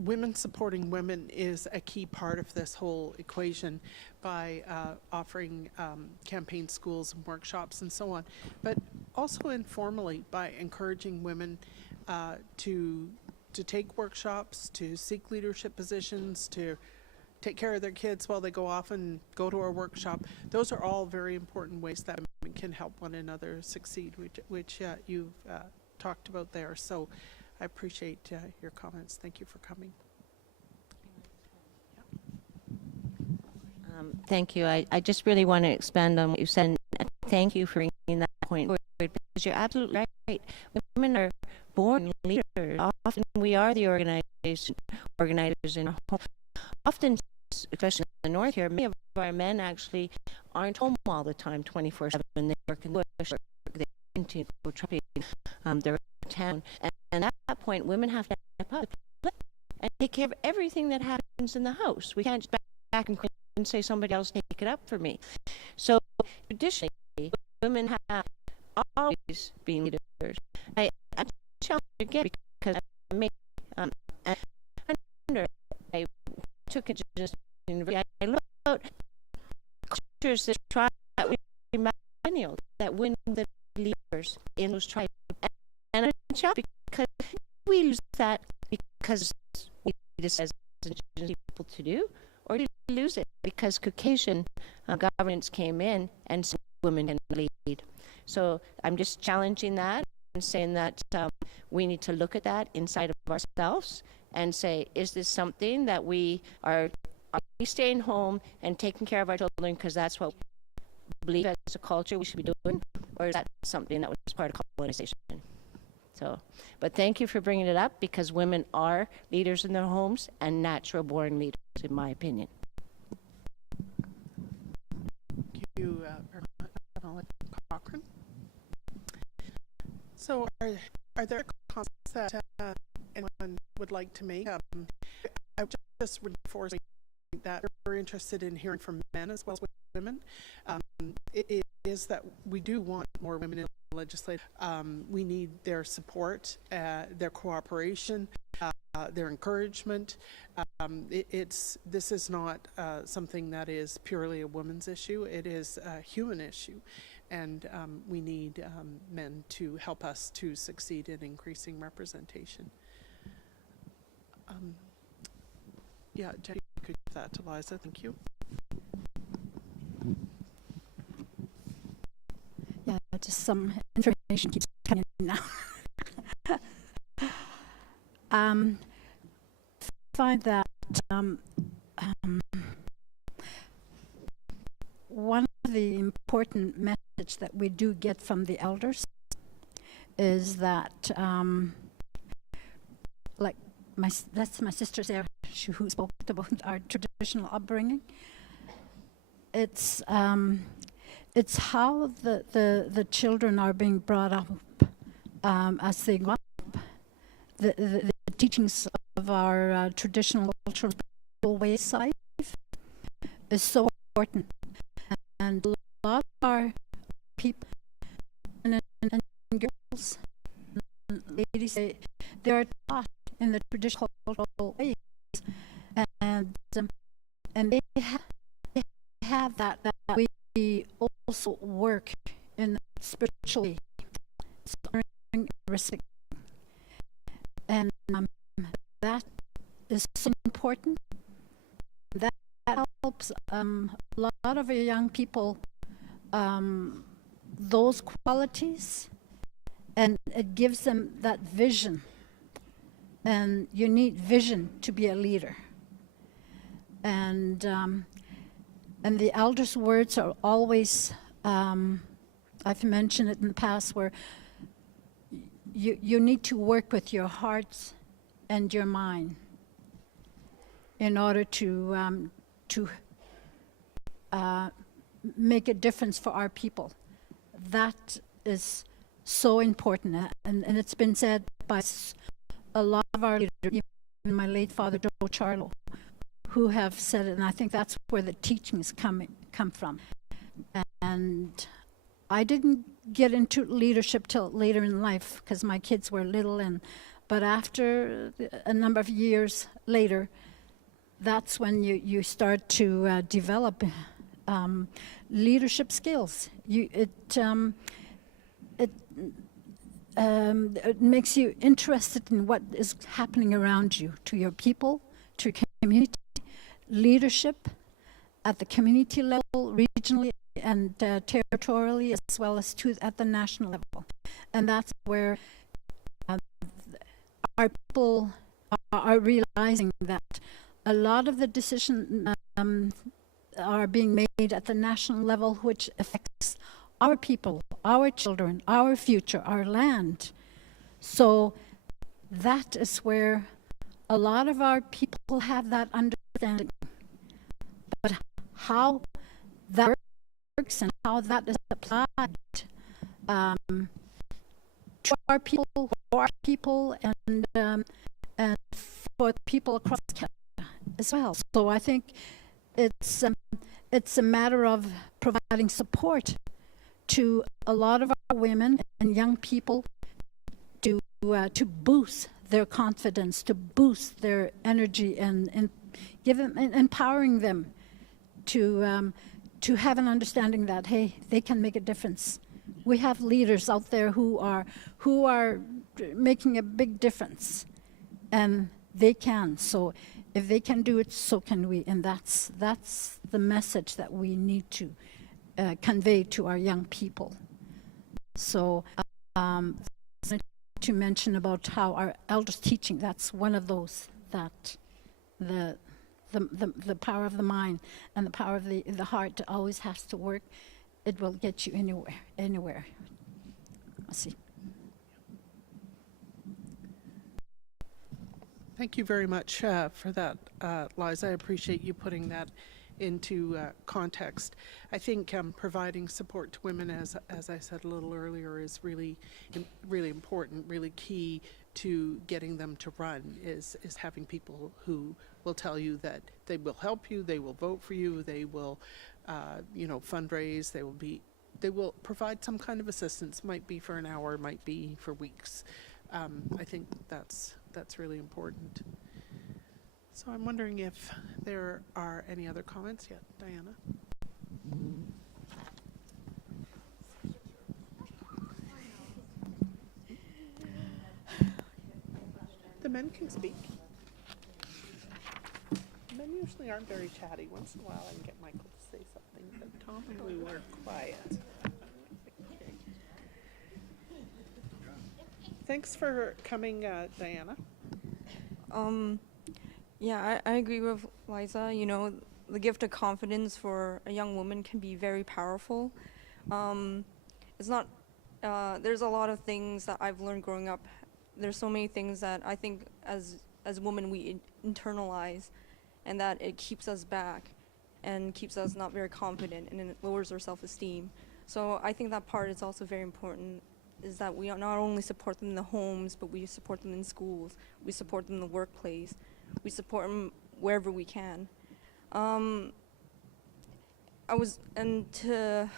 Women supporting women is a key part of this whole equation by offering campaign schools and workshops and so on, but also informally by encouraging women to take workshops, to seek leadership positions, to take care of their kids while they go off and go to our workshop. Those are all very important ways that women can help one another succeed, which you've talked about there. So I appreciate your comments. Thank you for coming. Thank you. I just really want to expand on what you said. Thank you for bringing that point forward, because you're absolutely right. Women are born leaders. Often we are the organizers in our home. Often, especially in the north here, many of our men actually aren't home all the time, 24/7. They work in the bush, they continue to go trapping, they're in town. And at that point, women have to step up and take care of everything that happens in the house. We can't just back and say somebody else take it up for me. So traditionally, women have always been leaders. I'm challenged again because I make I took it just I looked at cultures that try that we millennials that win the leaders in those tribes, and I'm challenged because we lose that because we decide as people to do, or did we lose it because Caucasian governments came in and said women can lead? So I'm just challenging that and saying that we need to look at that inside of ourselves and say, is this something that we are we staying home and taking care of our children because that's what we believe as a culture we should be doing, or is that something that was part of colonization? So, but thank you for bringing it up, because women are leaders in their homes and natural born leaders, in my opinion. Thank you very much, Cochran. So are there comments that anyone would like to make? I would just reinforce that we're interested in hearing from men as well as women. It is that we do want more women in the legislature. We need their support, their cooperation, their encouragement. This is not something that is purely a woman's issue. It is a human issue. and we need men to help us to succeed in increasing representation. Yeah, Jenny, you could give that to Liza. Thank you. Yeah, just some information keeps coming in now. Find that one of the important message that we do get from the elders is that, like that's my sister Sarah, who spoke about our traditional upbringing. It's how the children are being brought up as they grow up. The teachings of our traditional cultural ways of life is so important. And a lot of our people and girls and ladies, they are taught in the traditional cultural ways, and they have that we also work in the spiritual way, honoring, respect, and that is so important. That helps a lot of our young people, those qualities, and it gives them that vision. And you need vision to be a leader. And the elders' words are always, I've mentioned it in the past, where you need to work with your heart and your mind in order to make a difference for our people. That is so important, and it's been said by a lot of our leaders, even my late father, Joe Charlo, who have said it, and I think that's where the teachings come from. And I didn't get into leadership till later in life because my kids were little, but after a number of years later, that's when you start to develop leadership skills. It makes you interested in what is happening around you, to your people, to your community. Leadership at the community level, regionally, and territorially, as well as at the national level. And that's where our people are realizing that a lot of the decisions are being made at the national level, which affects our people, our children, our future, our land. So that is where a lot of our people have that understanding. But how that works and how that is applied to our people, for our people, and for people across Canada as well. So I think it's a matter of providing support to a lot of our women and young people to boost their confidence, to boost their energy, and give them and empowering them to have an understanding that, hey, they can make a difference. We have leaders out there who are making a big difference, and they can. So if they can do it, so can we. And that's the message that we need to convey to our young people. So to mention about how our elders teaching, that's one of those, that the power of the mind and the power of the heart always has to work. It will get you anywhere. I'll see. Thank you very much for that, Liza. I appreciate you putting that into context. I think providing support to women, as I said a little earlier, is really important, really key to getting them to run, is having people who will tell you that they will help you, they will vote for you, they will fundraise, they will provide some kind of assistance. Might be for an hour, might be for weeks. I think that's really important. So I'm wondering if there are any other comments yet, Diana? men can speak. Men usually aren't very chatty. Once in a while I can get Michael to say something, but Tom and Lou are quiet. Okay. Thanks for coming, Diana. Yeah, I agree with Liza. You know, the gift of confidence for a young woman can be very powerful. It's not, there's a lot of things that I've learned growing up. There's so many things that I think as women we internalize, and that it keeps us back and keeps us not very confident, and it lowers our self-esteem. So I think that part is also very important, is that we not only support them in the homes, but we support them in schools, we support them in the workplace, we support them wherever we can. And to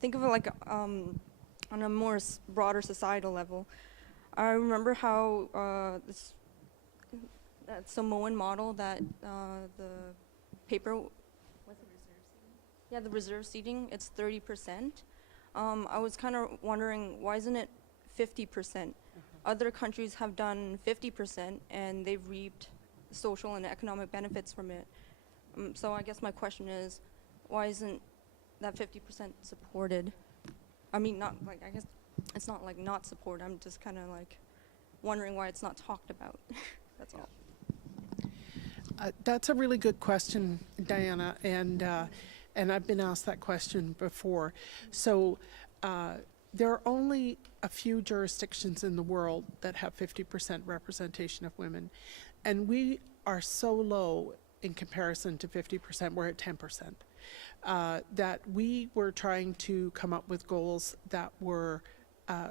think of it like on a more broader societal level, I remember how that Samoan model that the paper, what's the reserve seating? Yeah, the reserve seating, it's 30%. I was kind of wondering, why isn't it 50%? Other countries have done 50% and they've reaped social and economic benefits from it. So I guess my question is, why isn't that 50% supported? I mean, not like, I guess it's not like not support, I'm just kind of like wondering why it's not talked about. That's all. That's a really good question, Diana, and I've been asked that question before. So there are only a few jurisdictions in the world that have 50% representation of women, and we are so low in comparison to 50%, we're at 10%, that we were trying to come up with goals that were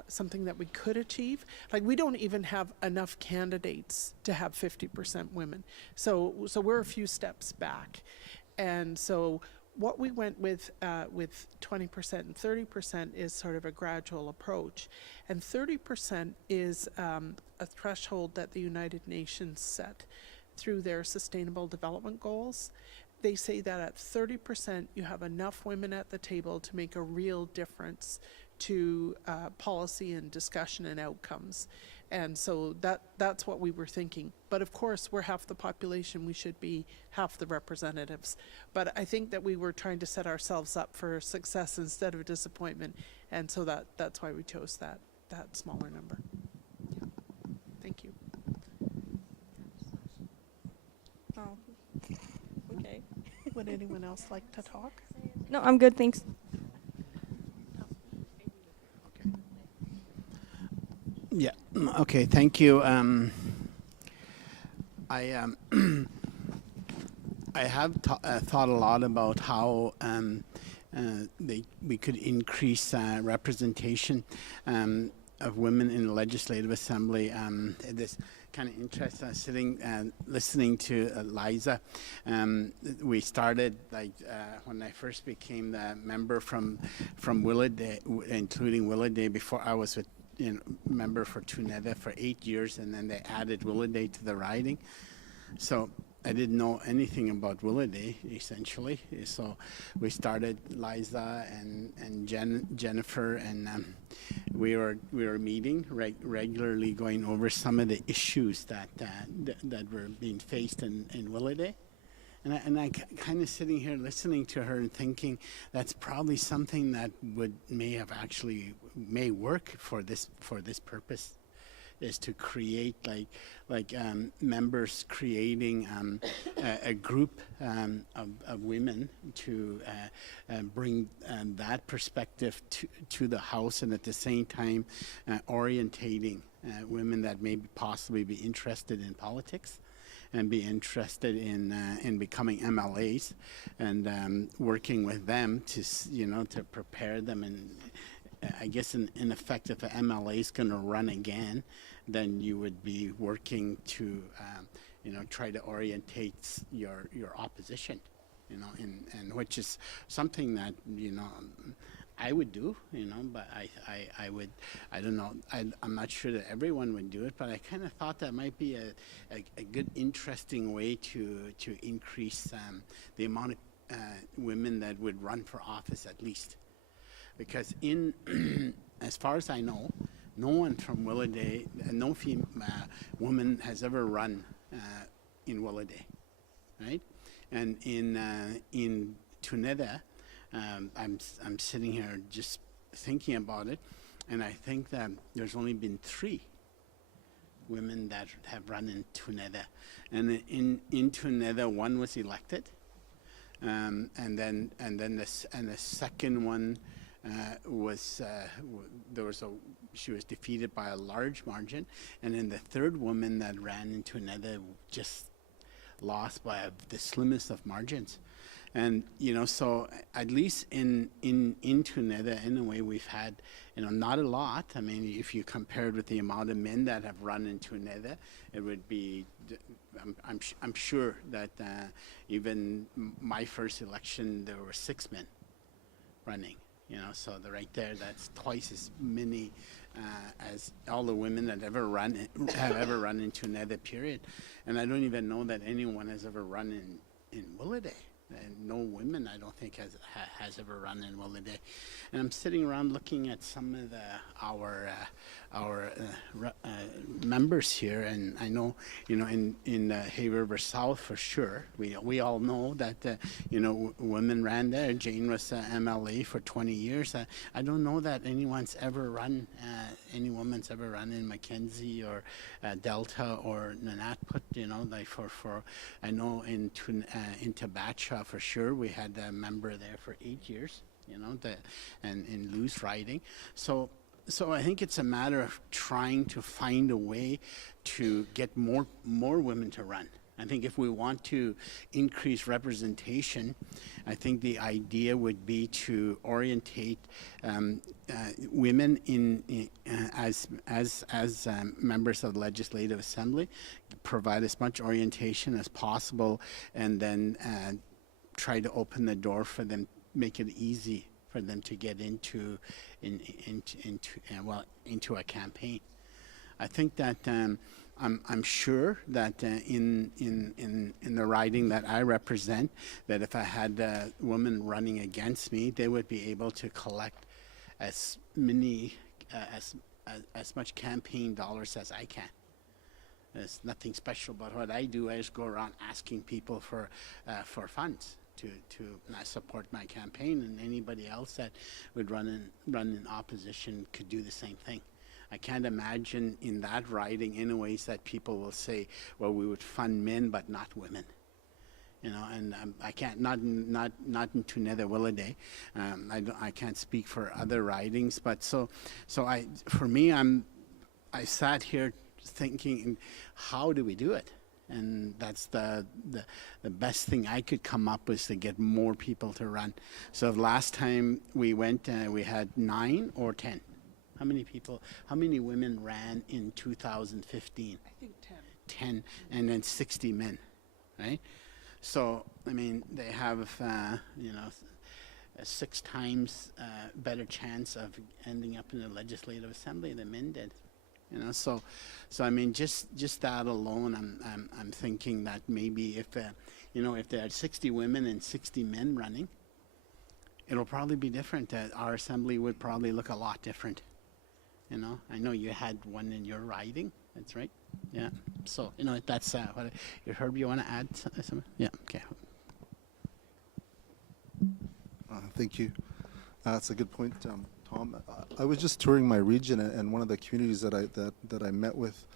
something that we could achieve. Like, we don't even have enough candidates to have 50% women. So we're a few steps back. And so what we went with 20% and 30% is sort of a gradual approach. And 30% is a threshold that the United Nations set through their Sustainable Development Goals. They say that at 30% you have enough women at the table to make a real difference to policy and discussion and outcomes. And so that's what we were thinking. But of course, we're half the population, we should be half the representatives. But I think that we were trying to set ourselves up for success instead of disappointment. And so that's why we chose that smaller number. Yeah. Thank you. Oh, okay. Would anyone else like to talk? No, I'm good, thanks. Yeah. Okay. Thank you. I have thought a lot about how we could increase representation of women in the Legislative Assembly. This kind of interest sitting and listening to Liza. We started when I first became the member from Willowday, including Willowday. Before I was with member for Dettah for 8 years, and then they added Willowday to the riding. So I didn't know anything about Willowday, essentially. So we started, Liza and Jennifer, and we were meeting regularly, going over some of the issues that were being faced in Willowday. And I kind of sitting here listening to her and thinking that's probably something that may work for this purpose, is to create like members creating a group of women to bring that perspective to the House, and at the same time orientating women that may possibly be interested in politics and be interested in becoming MLAs, and working with them to to prepare them. And I guess in effect, if an MLA is going to run again, then you would be working to try to orientate your opposition, and which is something that I would do, but I don't know, I'm not sure that everyone would do it, but I kind of thought that might be a good, interesting way to increase the amount of women that would run for office, at least. Because as far as I know, no one from Willowday, no woman has ever run in Willowday, right? And in Tuneda, I'm sitting here just thinking about it, and I think that there's only been 3 women that have run in Tuneda, and in Tuneda, 1 was elected, and then the second one was she was defeated by a large margin, and then the third woman that ran in Tuneda just lost by the slimmest of margins. And so at least in Tuneda, in a way, we've had not a lot. I mean, if you compared with the amount of men that have run in Tuneda, it would be. I'm sure that even my first election, there were 6 men running. So right there, that's twice as many as all the women that have ever run in Tuneda, period. And I don't even know that anyone has ever run in Willowday. And no women, I don't think, has ever run in Willowday. And I'm sitting around looking at some of our members here, and I know, in Hay River South for sure, we all know that women ran there. Jane was MLA for 20 years. I don't know that any woman's ever run in Mackenzie or Delta or Nanatput. I know in Tabacha for sure we had a member there for 8 years. And in loose riding. So I think it's a matter of trying to find a way to get more women to run. I think if we want to increase representation, I think the idea would be to orientate women as members of the Legislative Assembly, provide as much orientation as possible, and then try to open the door for them, make it easy for them to get into a campaign. I think that I'm sure that in the riding that I represent, that if I had a woman running against me, they would be able to collect as much campaign dollars as I can. There's nothing special about what I do. I just go around asking people for funds to support my campaign, and anybody else that would run in opposition could do the same thing. I can't imagine in that riding anyways that people will say, well, we would fund men but not women. And I can't, not in Tuneda Willowday. I can't speak for other ridings, but for me, I sat here thinking, how do we do it? And that's the best thing I could come up with, to get more people to run. So last time we went, we had 9 or 10. How many women ran in 2015? I think 10. 10, and then 60 men, right? So, I mean, they have, a 6 times better chance of ending up in the Legislative Assembly than men did. So I mean, just that alone, I'm thinking that maybe if there are 60 women and 60 men running, it'll probably be different. Our assembly would probably look a lot different. I know you had one in your riding. That's right. Yeah. So that's what. Herb, you want to add something? Yeah. Okay. Thank you. That's a good point, Tom. I was just touring my region, and one of the communities that I met with,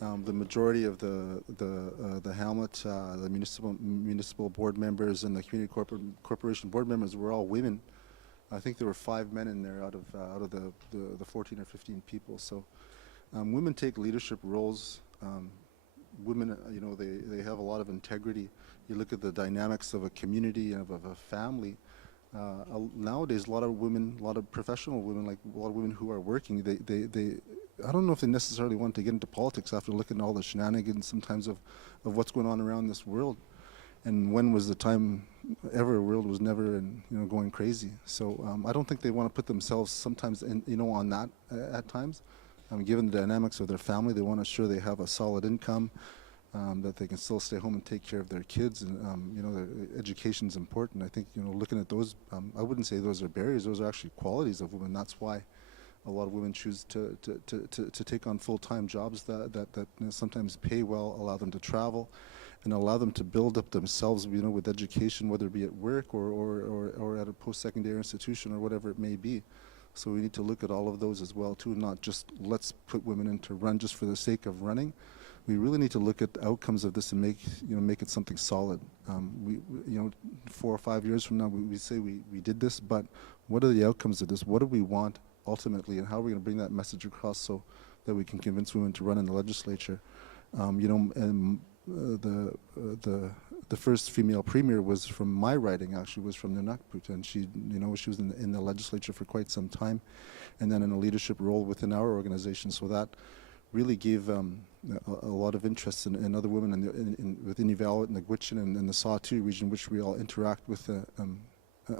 the majority of the hamlet, the municipal board members, and the community corporation board members were all women. I think there were 5 men in there out of the 14 or 15 people. So women take leadership roles. Women, they have a lot of integrity. You look at the dynamics of a community and of a family. Nowadays, a lot of women, a lot of professional women, like a lot of women who are working, they I don't know if they necessarily want to get into politics after looking at all the shenanigans sometimes of what's going on around this world. And when was the time ever a world was never going crazy? So I don't think they want to put themselves sometimes on that at times. Given the dynamics of their family, they want to ensure they have a solid income, that they can still stay home and take care of their kids, and their education is important. I think looking at those, I wouldn't say those are barriers; those are actually qualities of women. That's why A lot of women choose to take on full-time jobs that sometimes pay well, allow them to travel, and allow them to build up themselves, with education, whether it be at work or at a post-secondary institution or whatever it may be. So we need to look at all of those as well too, not just let's put women in to run just for the sake of running. We really need to look at the outcomes of this and make it something solid. 4 or 5 years from now, we say we did this, but what are the outcomes of this? What do we want ultimately, and how are we going to bring that message across so that we can convince women to run in the legislature? The first female premier was from my riding, actually, was from Nunavut, and she was in the legislature for quite some time, and then in a leadership role within our organization. So that really gave a lot of interest in other women within Iqaluit and the Gwich'in and the Sawtooth region, which we all interact with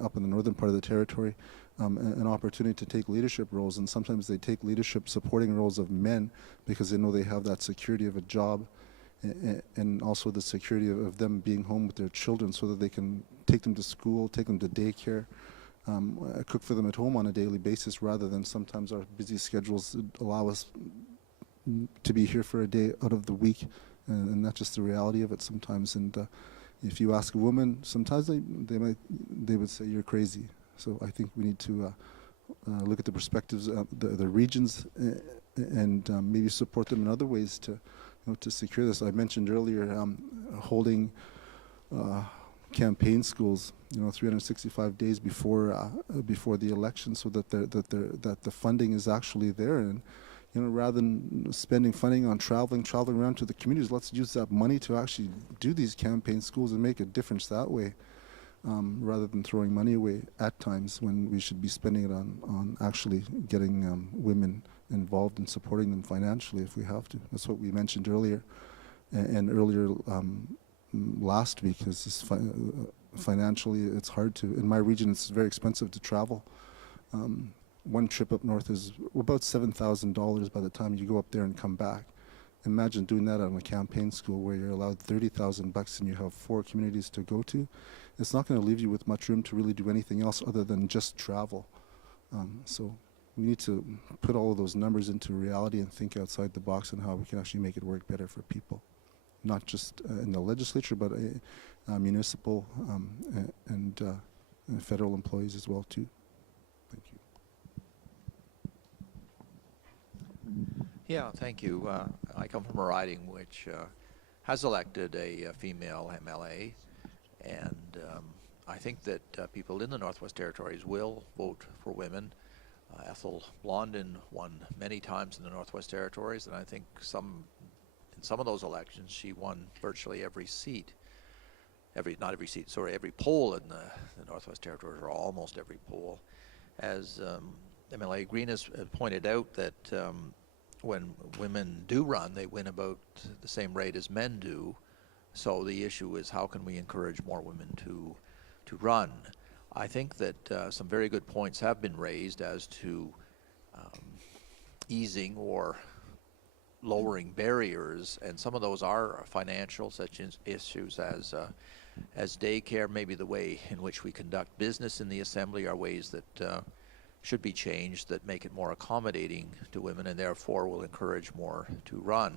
up in the northern part of the territory, an opportunity to take leadership roles. And sometimes they take leadership supporting roles of men because they know they have that security of a job, and also the security of them being home with their children so that they can take them to school, take them to daycare, cook for them at home on a daily basis, rather than sometimes our busy schedules allow us to be here for a day out of the week, and that's just the reality of it sometimes. And if you ask a woman, sometimes they would say you're crazy. So I think we need to look at the perspectives of the regions and maybe support them in other ways to secure this. I mentioned earlier holding campaign schools, 365 days before the election, so that the funding is actually there. And rather than spending funding on traveling around to the communities, let's use that money to actually do these campaign schools and make a difference that way, rather than throwing money away at times when we should be spending it on actually getting women involved and supporting them financially if we have to. That's what we mentioned earlier, and earlier last week. Is financially, it's hard to. In my region, it's very expensive to travel. One trip up north is about $7,000 by the time you go up there and come back. Imagine doing that on a campaign school where you're allowed $30,000 and you have 4 communities to go to. It's not going to leave you with much room to really do anything else other than just travel. So we need to put all of those numbers into reality and think outside the box on how we can actually make it work better for people, not just in the legislature, but municipal and federal employees as well too. Thank you. Yeah, thank you. I come from a riding which has elected a female MLA, and I think that people in the Northwest Territories will vote for women. Ethel Blondin won many times in the Northwest Territories, and I think in some of those elections she won virtually every seat. Every poll in the Northwest Territories, or almost every poll. As MLA Green has pointed out, that when women do run, they win about the same rate as men do. So the issue is, how can we encourage more women to run? I think that some very good points have been raised as to easing or lowering barriers, and some of those are financial, such issues as daycare. Maybe the way in which we conduct business in the Assembly are ways that should be changed that make it more accommodating to women, and therefore will encourage more to run.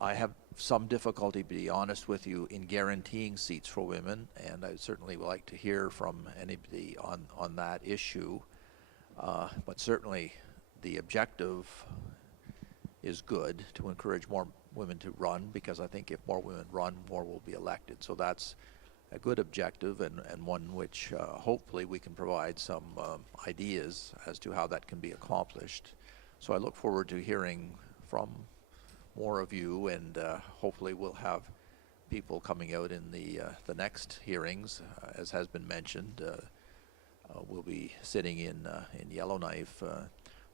I have some difficulty, to be honest with you, in guaranteeing seats for women, and I certainly would like to hear from anybody on that issue. But certainly the objective is good, to encourage more women to run, because I think if more women run, more will be elected. So that's a good objective, and one which hopefully we can provide some ideas as to how that can be accomplished. So I look forward to hearing from more of you, and hopefully we'll have people coming out in the next hearings. As has been mentioned, we'll be sitting in Yellowknife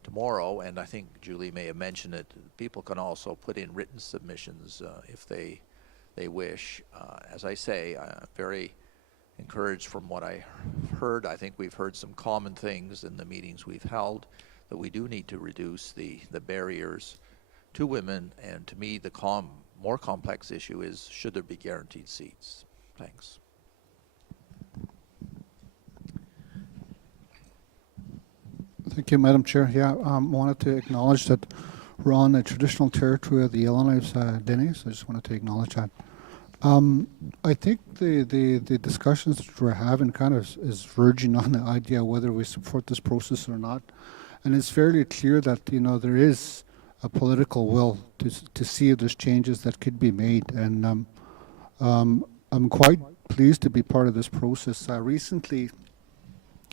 tomorrow, and I think Julie may have mentioned it. People can also put in written submissions if they wish. As I say, I'm very encouraged from what I heard. I think we've heard some common things in the meetings we've held, that we do need to reduce the barriers to women, and to me the more complex issue is, should there be guaranteed seats? Thanks. Thank you, Madam Chair. Yeah, wanted to acknowledge that we're on the traditional territory of the Yellowknives Dene, so I just wanted to acknowledge that. I think the discussions that we're having kind of is verging on the idea whether we support this process or not. And it's fairly clear that, you know, there is a political will to see if there's changes that could be made. And I'm quite pleased to be part of this process. Recently,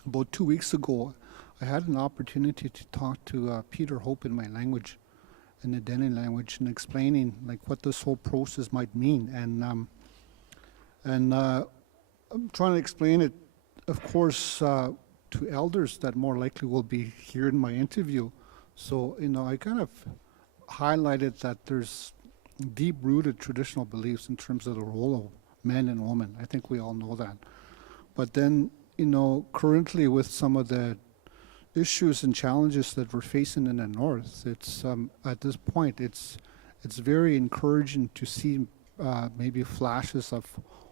about 2 weeks ago, I had an opportunity to talk to Peter Hope in my language, in the Dene language, and explaining like what this whole process might mean. And I'm trying to explain it, of course, to elders that more likely will be here in my interview. So, you know, I kind of highlighted that there's deep-rooted traditional beliefs in terms of the role of men and women. I think we all know that. But then, you know, currently with some of the issues and challenges that we're facing in the north, it's at this point it's very encouraging to see maybe flashes of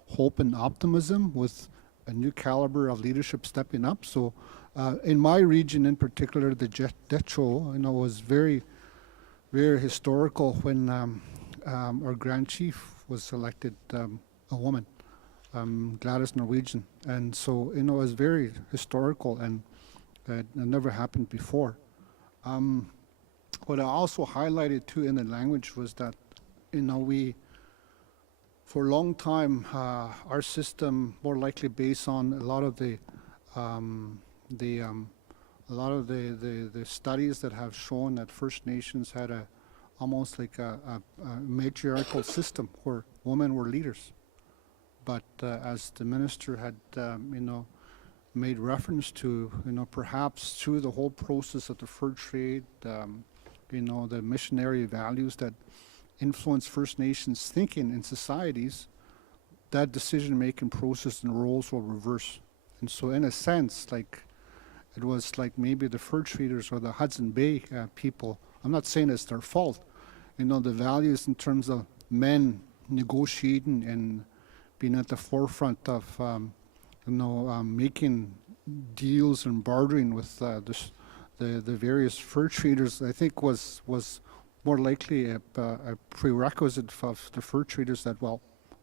hope and optimism with a new caliber of leadership stepping up. So in my region in particular, the Dettah, you know, was very, very historical when our Grand Chief was elected a woman, Gladys Norwegian. And so, you know, it was very historical and that never happened before. What I also highlighted too in the language was that, you know, for a long time, our system more likely based on a lot of the studies that have shown that First Nations had almost like a matriarchal system where women were leaders. But as the minister had, you know, made reference to, you know, perhaps through the whole process of the fur trade, you know, the missionary values that influence First Nations thinking in societies, that decision-making process and roles will reverse. And so in a sense, like, it was like maybe the fur traders or the Hudson Bay people, I'm not saying it's their fault, you know, the values in terms of men negotiating and being at the forefront of you know, making deals and bartering with the various fur traders, I think was more likely a prerequisite of the fur traders that, well,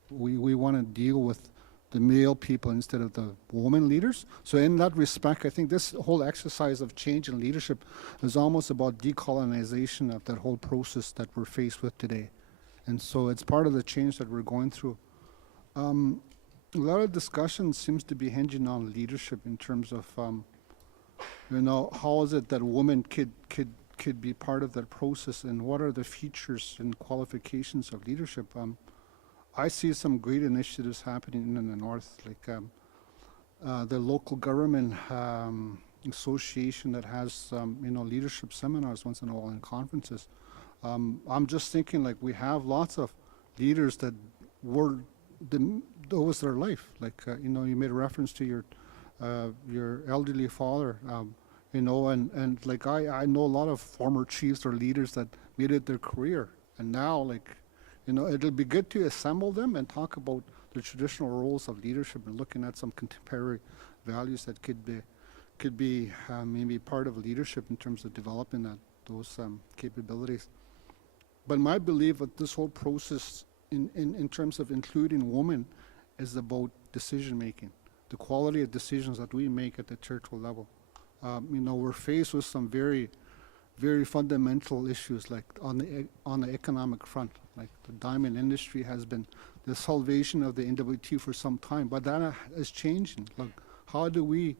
we want to deal with the male people instead of the woman leaders. So in that respect, I think this whole exercise of change in leadership is almost about decolonization of that whole process that we're faced with today. And so it's part of the change that we're going through. A lot of discussion seems to be hinging on leadership in terms of, you know, how is it that women could be part of that process, and what are the features and qualifications of leadership? I see some great initiatives happening in the north, like the local government association that has, you know, leadership seminars once in a while and conferences. I'm just thinking, like, we have lots of leaders that were that was their life. Like, you know, you made a reference to your elderly father, you know, and like I know a lot of former chiefs or leaders that made it their career, and now, like, you know, it'll be good to assemble them and talk about the traditional roles of leadership and looking at some contemporary values that could be maybe part of leadership in terms of developing those capabilities. But my belief that this whole process in terms of including women is about decision making, the quality of decisions that we make at the territorial level. You know, we're faced with some very, very fundamental issues, like on the economic front. Like, the diamond industry has been the salvation of the NWT for some time, but that is changing. Like, how do we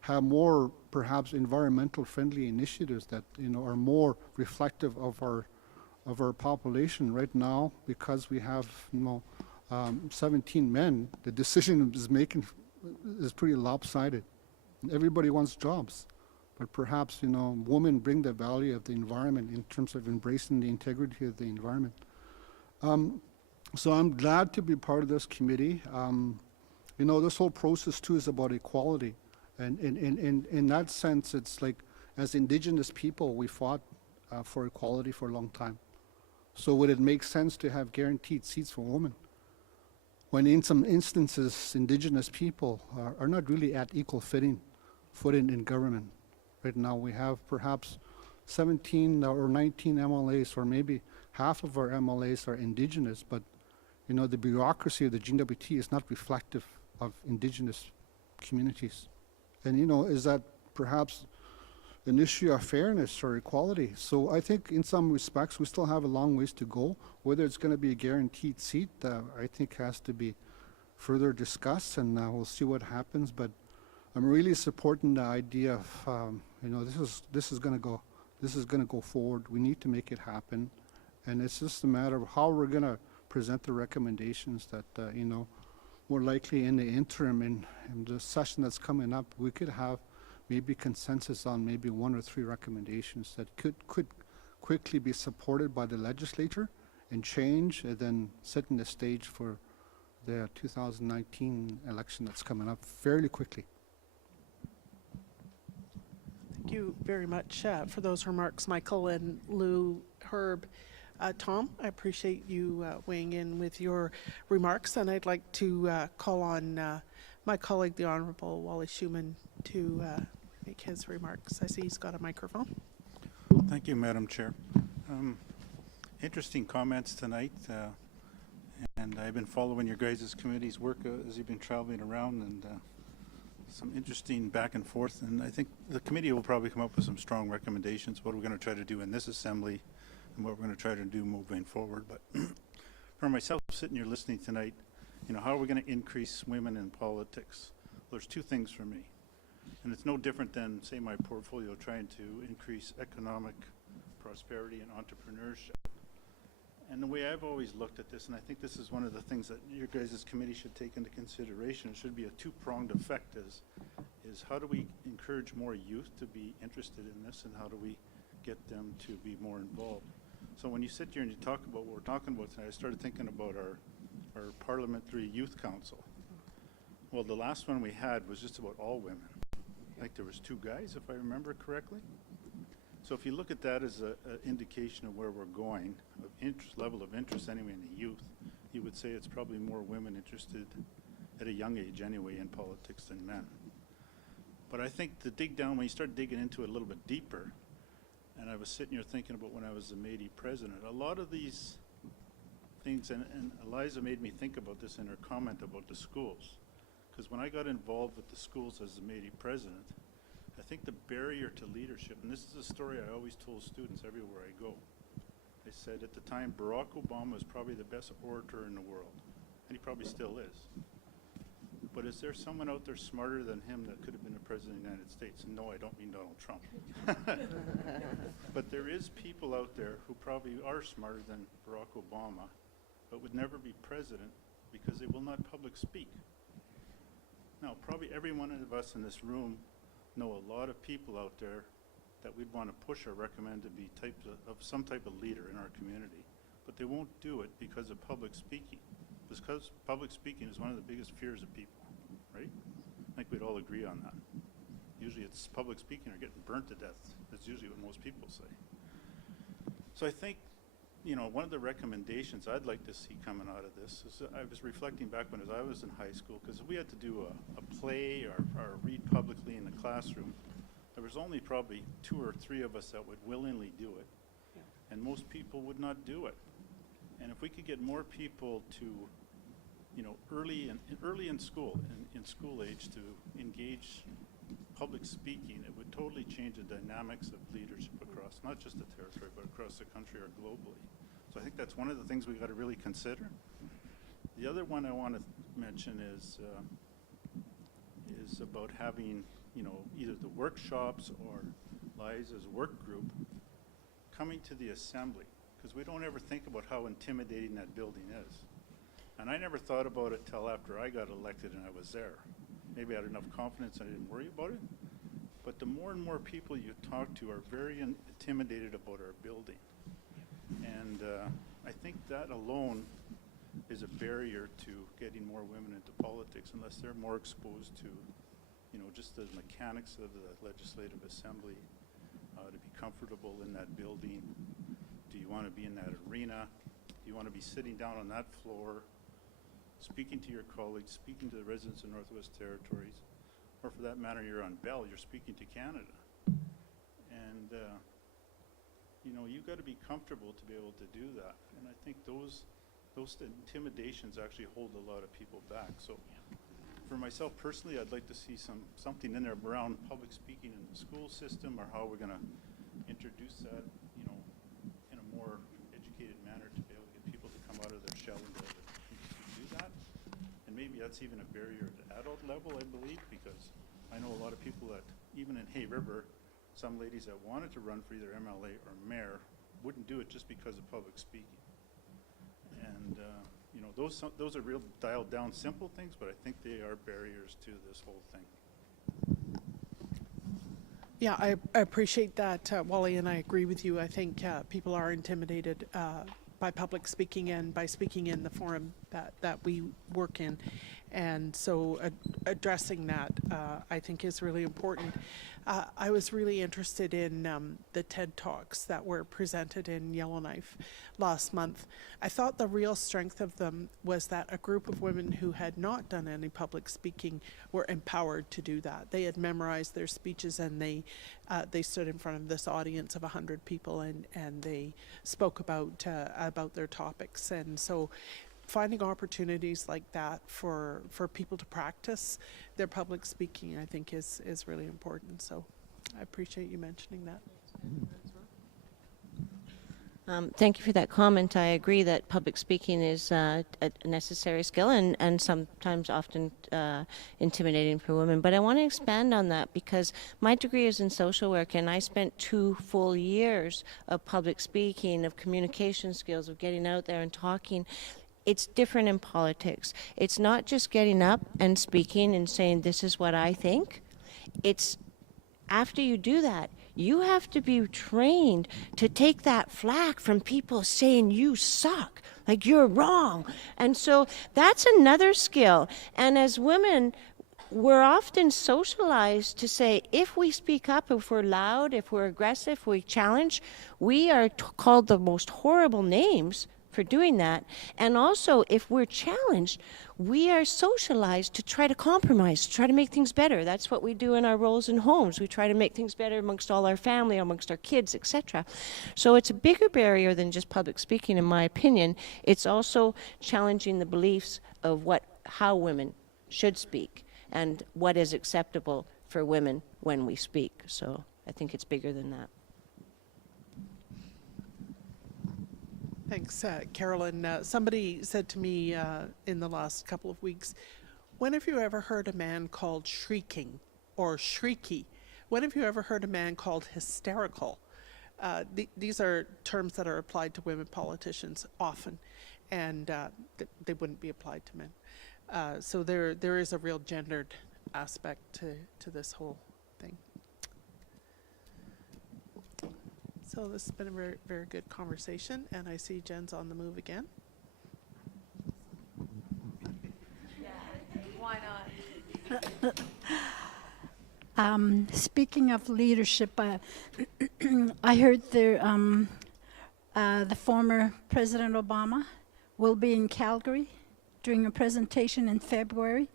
have more perhaps environmental friendly initiatives that, you know, are more reflective of our population right now? Because we have, you know, 17 men, the decision is pretty lopsided. Everybody wants jobs, but perhaps, you know, women bring the value of the environment in terms of embracing the integrity of the environment. So I'm glad to be part of this committee. You know, this whole process too is about equality, and in that sense, it's like, as Indigenous people, we fought for equality for a long time. So would it make sense to have guaranteed seats for women, when in some instances Indigenous people are not really at equal footing in government? Right now, we have perhaps 17 or 19 MLAs, or maybe half of our MLAs are indigenous, but you know, the bureaucracy of the GWT is not reflective of indigenous communities. And you know, is that perhaps an issue of fairness or equality? So I think in some respects we still have a long ways to go. Whether it's going to be a guaranteed seat, I think has to be further discussed, and we'll see what happens. But I'm really supporting the idea of you know, this is going to go forward. We need to make it happen, and it's just a matter of how we're going to present the recommendations that you know, more likely in the interim, in the session that's coming up, we could have maybe consensus on maybe 1 or 3 recommendations that could quickly be supported by the legislature and change, and then setting the stage for the 2019 election that's coming up fairly quickly. Thank you very much for those remarks, Michael and Lou, Herb. Tom, I appreciate you weighing in with your remarks, and I'd like to call on my colleague, the Honourable Wally Schuman, to make his remarks. I see he's got a microphone. Thank you, Madam Chair. Interesting comments tonight, and I've been following your guys' committee's work as you've been traveling around, and some interesting back and forth, and I think the committee will probably come up with some strong recommendations, what we're going to try to do in this assembly and what we're going to try to do moving forward. But for myself, sitting here listening tonight, you know, how are we going to increase women in politics? Well, there's 2 things for me, and it's no different than, say, my portfolio trying to increase economic prosperity and entrepreneurship. And the way I've always looked at this, and I think this is one of the things that your guys' committee should take into consideration, it should be a 2-pronged effect, is how do we encourage more youth to be interested in this, and how do we get them to be more involved? So when you sit here and you talk about what we're talking about tonight, I started thinking about our Parliamentary Youth Council. Well, the last one we had was just about all women. I think there was 2 guys, if I remember correctly. So if you look at that as an indication of where we're going, of level of interest anyway in the youth, you would say it's probably more women interested at a young age anyway in politics than men. But I think to dig down, when you start digging into it a little bit deeper, and I was sitting here thinking about when I was the Métis president, a lot of these things, and Eliza made me think about this in her comment about the schools, because when I got involved with the schools as the Métis president, I think the barrier to leadership, and this is a story I always told students everywhere I go. I said at the time, Barack Obama was probably the best orator in the world, and he probably still is. But is there someone out there smarter than him that could have been the president of the United States? And no, I don't mean Donald Trump. But there is people out there who probably are smarter than Barack Obama, but would never be president because they will not public speak. Now, probably every one of us in this room know a lot of people out there that we'd want to push or recommend to be some type of leader in our community, but they won't do it because of public speaking. Because public speaking is one of the biggest fears of people, right? I think we'd all agree on that. Usually it's public speaking or getting burnt to death. That's usually what most people say. So I think, you know, one of the recommendations I'd like to see coming out of this is, I was reflecting back when I was in high school, because we had to do a play or read publicly in the classroom. There was only probably 2 or 3 of us that would willingly do it, and most people would not do it. And if we could get more people to, you know, early in school, in school age, to engage public speaking, it would totally change the dynamics of leadership across, not just the territory, but across the country or globally. So I think that's one of the things we got to really consider. The other one I want to mention is about having, you know, either the workshops or Liza's work group coming to the assembly, because we don't ever think about how intimidating that building is. And I never thought about it till after I got elected and I was there. Maybe I had enough confidence I didn't worry about it. But the more and more people you talk to are very intimidated about our building. And I think that alone is a barrier to getting more women into politics, unless they're more exposed to, you know, just the mechanics of the Legislative Assembly, to be comfortable in that building. Do you want to be in that arena? Do you want to be sitting down on that floor, speaking to your colleagues, speaking to the residents of Northwest Territories, or for that matter, you're on Bell, you're speaking to Canada. And, you know, you've got to be comfortable to be able to do that. And I think those intimidations actually hold a lot of people back. So for myself personally, I'd like to see something in there around public speaking in the school system, or how we're going to introduce that, you know, in a more educated manner to be able to get people to come out of their shell and be able to do that. And maybe that's even a barrier at the adult level, I believe, because I know a lot of people that, even in Hay River, some ladies that wanted to run for either MLA or mayor wouldn't do it just because of public speaking. And, you know, those are real dialed down simple things, but I think they are barriers to this whole thing. Yeah, I appreciate that, Wally, and I agree with you. I think people are intimidated by public speaking and by speaking in the forum that we work in. And so addressing that, I think, is really important. I was really interested in the TED Talks that were presented in Yellowknife last month. I thought the real strength of them was that a group of women who had not done any public speaking were empowered to do that. They had memorized their speeches, and they stood in front of this audience of 100 people, and they spoke about their topics. And so finding opportunities like that for people to practice their public speaking, I think, is really important. So I appreciate you mentioning that. Thank you for that comment. I agree that public speaking is a necessary skill and sometimes often intimidating for women. But I want to expand on that because my degree is in social work, and I spent 2 full years of public speaking, of communication skills, of getting out there and talking. It's different in politics. It's not just getting up and speaking and saying, this is what I think. It's after you do that, you have to be trained to take that flack from people saying you suck, like you're wrong. And so that's another skill. And as women, we're often socialized to say, if we speak up, if we're loud, if we're aggressive, if we challenge, we are called the most horrible names for doing that. And also, if we're challenged, we are socialized to try to compromise, to try to make things better. That's what we do in our roles in homes. We try to make things better amongst all our family, amongst our kids, etc. So it's a bigger barrier than just public speaking, in my opinion. It's also challenging the beliefs of how women should speak and what is acceptable for women when we speak. So I think it's bigger than that. Thanks, Carolyn. Somebody said to me in the last couple of weeks, when have you ever heard a man called shrieking or shrieky? When have you ever heard a man called hysterical? These are terms that are applied to women politicians often, and they wouldn't be applied to men. So there is a real gendered aspect to this whole thing. So this has been a very, very good conversation, and I see Jen's on the move again. Why not? Speaking of leadership, I heard the former President Obama will be in Calgary doing a presentation in February.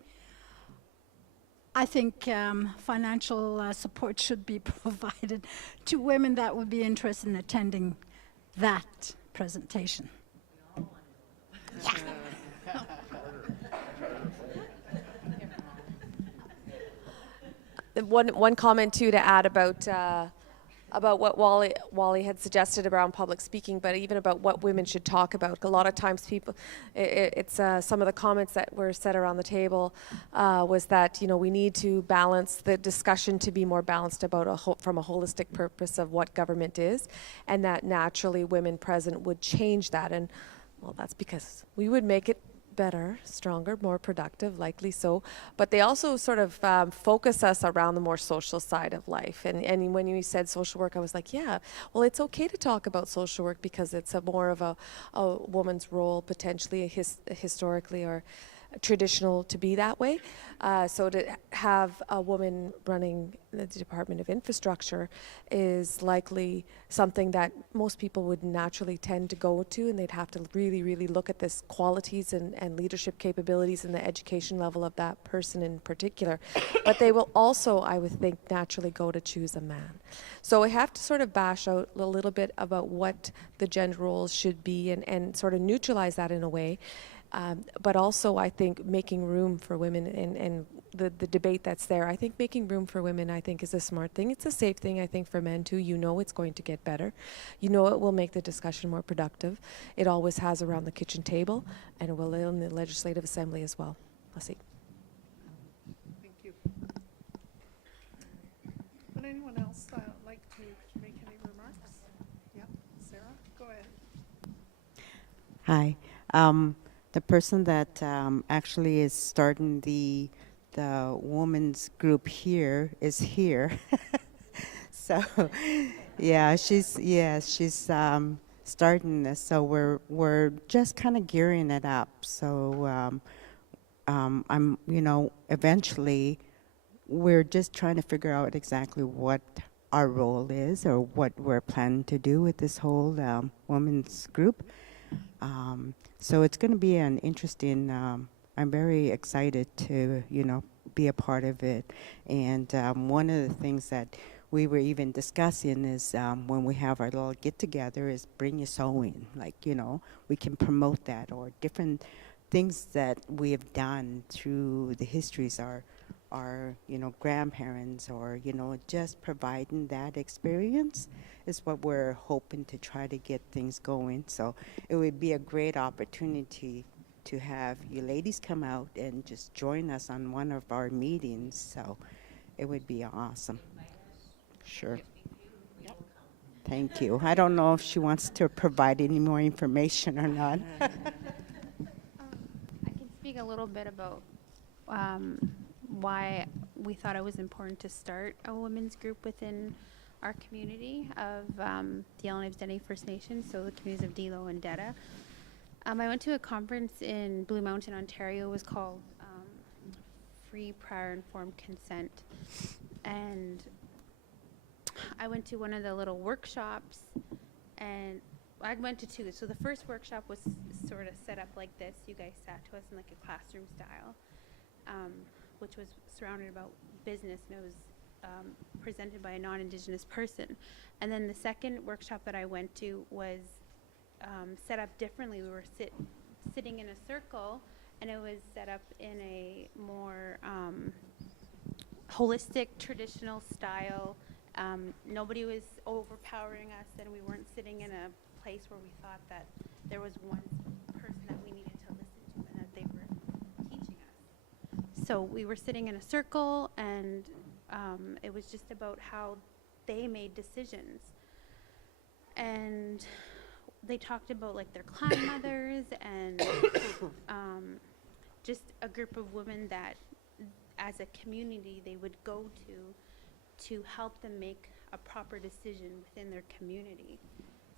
I think financial support should be provided to women that would be interested in attending that presentation. One comment too to add about what Wally had suggested around public speaking, but even about what women should talk about. A lot of times people, it's some of the comments that were said around the table was that, you know, we need to balance the discussion to be more balanced about from a holistic purpose of what government is, and that naturally women present would change that. And well, that's because we would make it better, stronger, more productive, likely so. But they also sort of focus us around the more social side of life. And when you said social work, I was like, yeah, well, it's okay to talk about social work because it's more of a woman's role, potentially historically, or traditional to be that way. So to have a woman running the Department of Infrastructure is likely something that most people would naturally tend to go to, and they'd have to really, really look at this qualities and leadership capabilities and the education level of that person in particular. But they will also, I would think, naturally go to choose a man. So we have to sort of bash out a little bit about what the gender roles should be and sort of neutralize that in a way. But also, I think making room for women and the debate that's there, I think making room for women, I think, is a smart thing. It's a safe thing, I think, for men too. You know it's going to get better. You know it will make the discussion more productive. It always has around the kitchen table, and it will in the Legislative Assembly as well. I'll see. Thank you. Would anyone else like to make any remarks? Yeah, Sarah, go ahead. Hi. The person that actually is starting the women's group here is here. So, yeah, she's starting this. So we're just kind of gearing it up. So I'm, eventually we're just trying to figure out exactly what our role is or what we're planning to do with this whole women's group. So it's going to be an interesting, I'm very excited to, be a part of it. And one of the things that we were even discussing is when we have our little get-together is bring your sewing. Like, we can promote that, or different things that we have done through the histories, our grandparents, or, just providing that experience is what we're hoping to try to get things going. So it would be a great opportunity to have you ladies come out and just join us on one of our meetings. So it would be awesome. Sure. Thank you. I don't know if she wants to provide any more information or not. I can speak a little bit about why we thought it was important to start a women's group within our community of the Yellowknives Dene First Nation, so the communities of Dilo and Dettah. I went to a conference in Blue Mountain, Ontario. It was called Free Prior Informed Consent. And I went to one of the little workshops, and I went to two. So the first workshop was sort of set up like this. You guys sat to us in like a classroom style, which was surrounded about business, and it was presented by a non-Indigenous person. And then the second workshop that I went to was set up differently. We were sitting in a circle, and it was set up in a more holistic, traditional style. Nobody was overpowering us, and we weren't sitting in a place where we thought that there was one person that we needed to listen to and that they were teaching us. So we were sitting in a circle, and it was just about how they made decisions. And they talked about like their clan mothers and just a group of women that as a community they would go to help them make a proper decision within their community.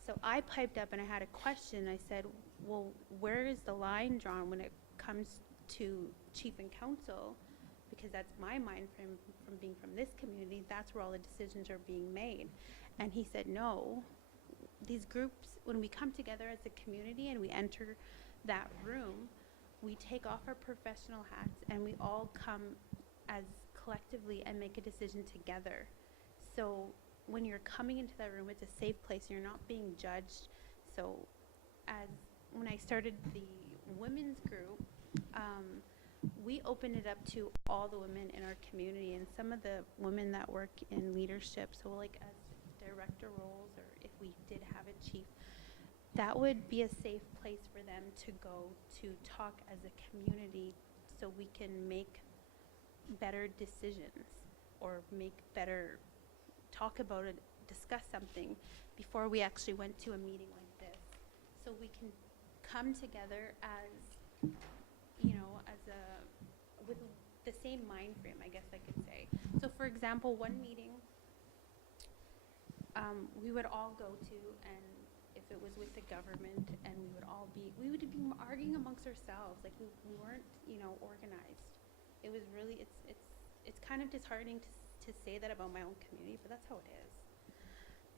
So I piped up and I had a question. I said, well, where is the line drawn when it comes to chief and council? Because that's my mind frame from being from this community. That's where all the decisions are being made. And he said, no, these groups, when we come together as a community and we enter that room, we take off our professional hats and we all come as collectively and make a decision together. So when you're coming into that room, it's a safe place. You're not being judged. So when I started the women's group, we opened it up to all the women in our community, and some of the women that work in leadership, so like as director roles, or if we did have a chief, that would be a safe place for them to go to talk as a community so we can make better decisions or talk about it, discuss something before we actually went to a meeting like this. So we can come together as, with the same mind frame, I guess I could say. So for example, one meeting we would all go to, and if if it was with the government and we would be arguing amongst ourselves. Like we weren't, organized. It was really, it's kind of disheartening to say that about my own community, but that's how it is.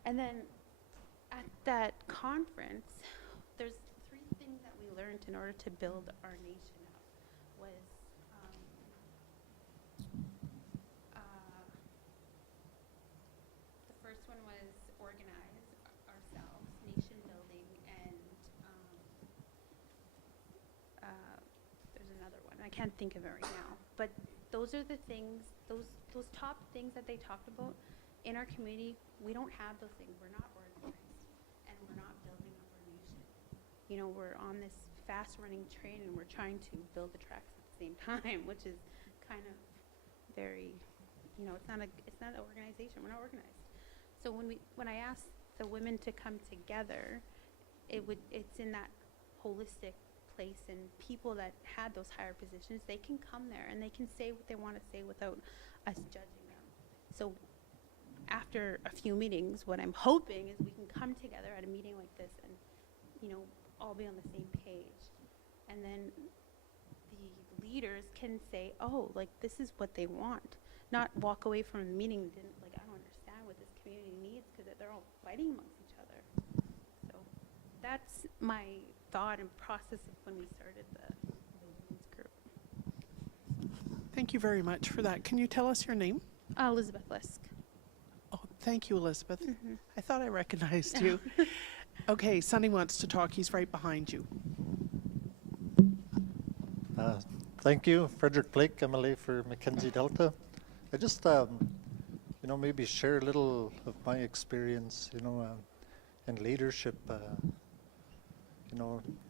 And then at that conference, there's 3 things that we learned in order to build our nation up was the first one was organize ourselves, nation building, and there's another one. I can't think of it right now. But those are the things, those top things that they talked about in our community. We don't have those things. We're not organized, and we're not building up our nation. We're on this fast-running train, and we're trying to build the tracks at the same time, which is kind of very, it's not an organization. We're not organized. So when I asked the women to come together, it's in that holistic place, and people that had those higher positions, they can come there and they can say what they want to say without us judging them. So after a few meetings, what I'm hoping is we can come together at a meeting like this and, all be on the same page. And then the leaders can say, oh, like, this is what they want. Not walk away from the meeting and I don't understand what this community needs, because they're all fighting amongst each other. So that's my thought and process of when we started the women's group. Thank you very much for that. Can you tell us your name? Elizabeth Lisk. Oh, thank you, Elizabeth. I thought I recognized you. Okay, Sonny wants to talk. He's right behind you. Thank you, Frederick Blake, MLA for Mackenzie Delta. I just, maybe share a little of my experience, in leadership.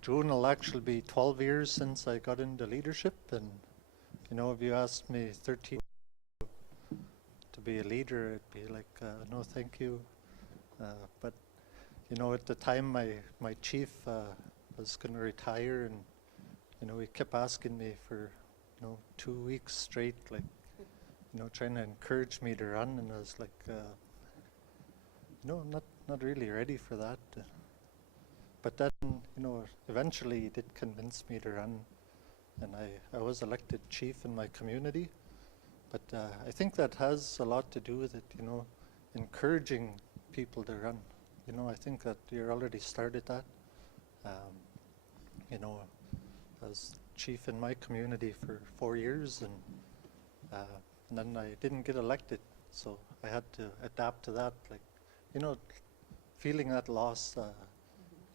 June will actually be 12 years since I got into leadership, and, if you asked me 13 to be a leader, it'd be like, no, thank you. But, at the time, my chief was going to retire, and, he kept asking me for, 2 weeks straight, trying to encourage me to run, and I was like, not really ready for that. But then, eventually he did convince me to run, and I was elected chief in my community. But I think that has a lot to do with it, encouraging people to run. I think that you already started that. I was chief in my community for 4 years, and then I didn't get elected, so I had to adapt to that. Feeling that loss,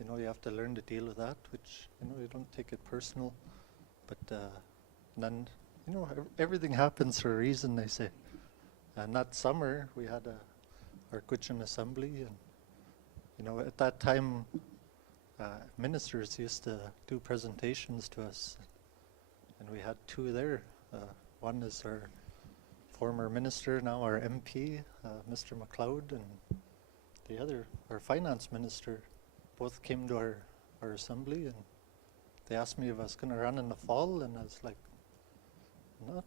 you have to learn to deal with that, which, you don't take it personal. But then, everything happens for a reason, they say. And that summer, we had our Gwich'in Assembly, and, at that time, ministers used to do presentations to us, and we had 2 there. One is our former minister, now our MP, Mr. McLeod, and the other, our finance minister. Both came to our assembly, and they asked me if I was going to run in the fall, and I was like, no,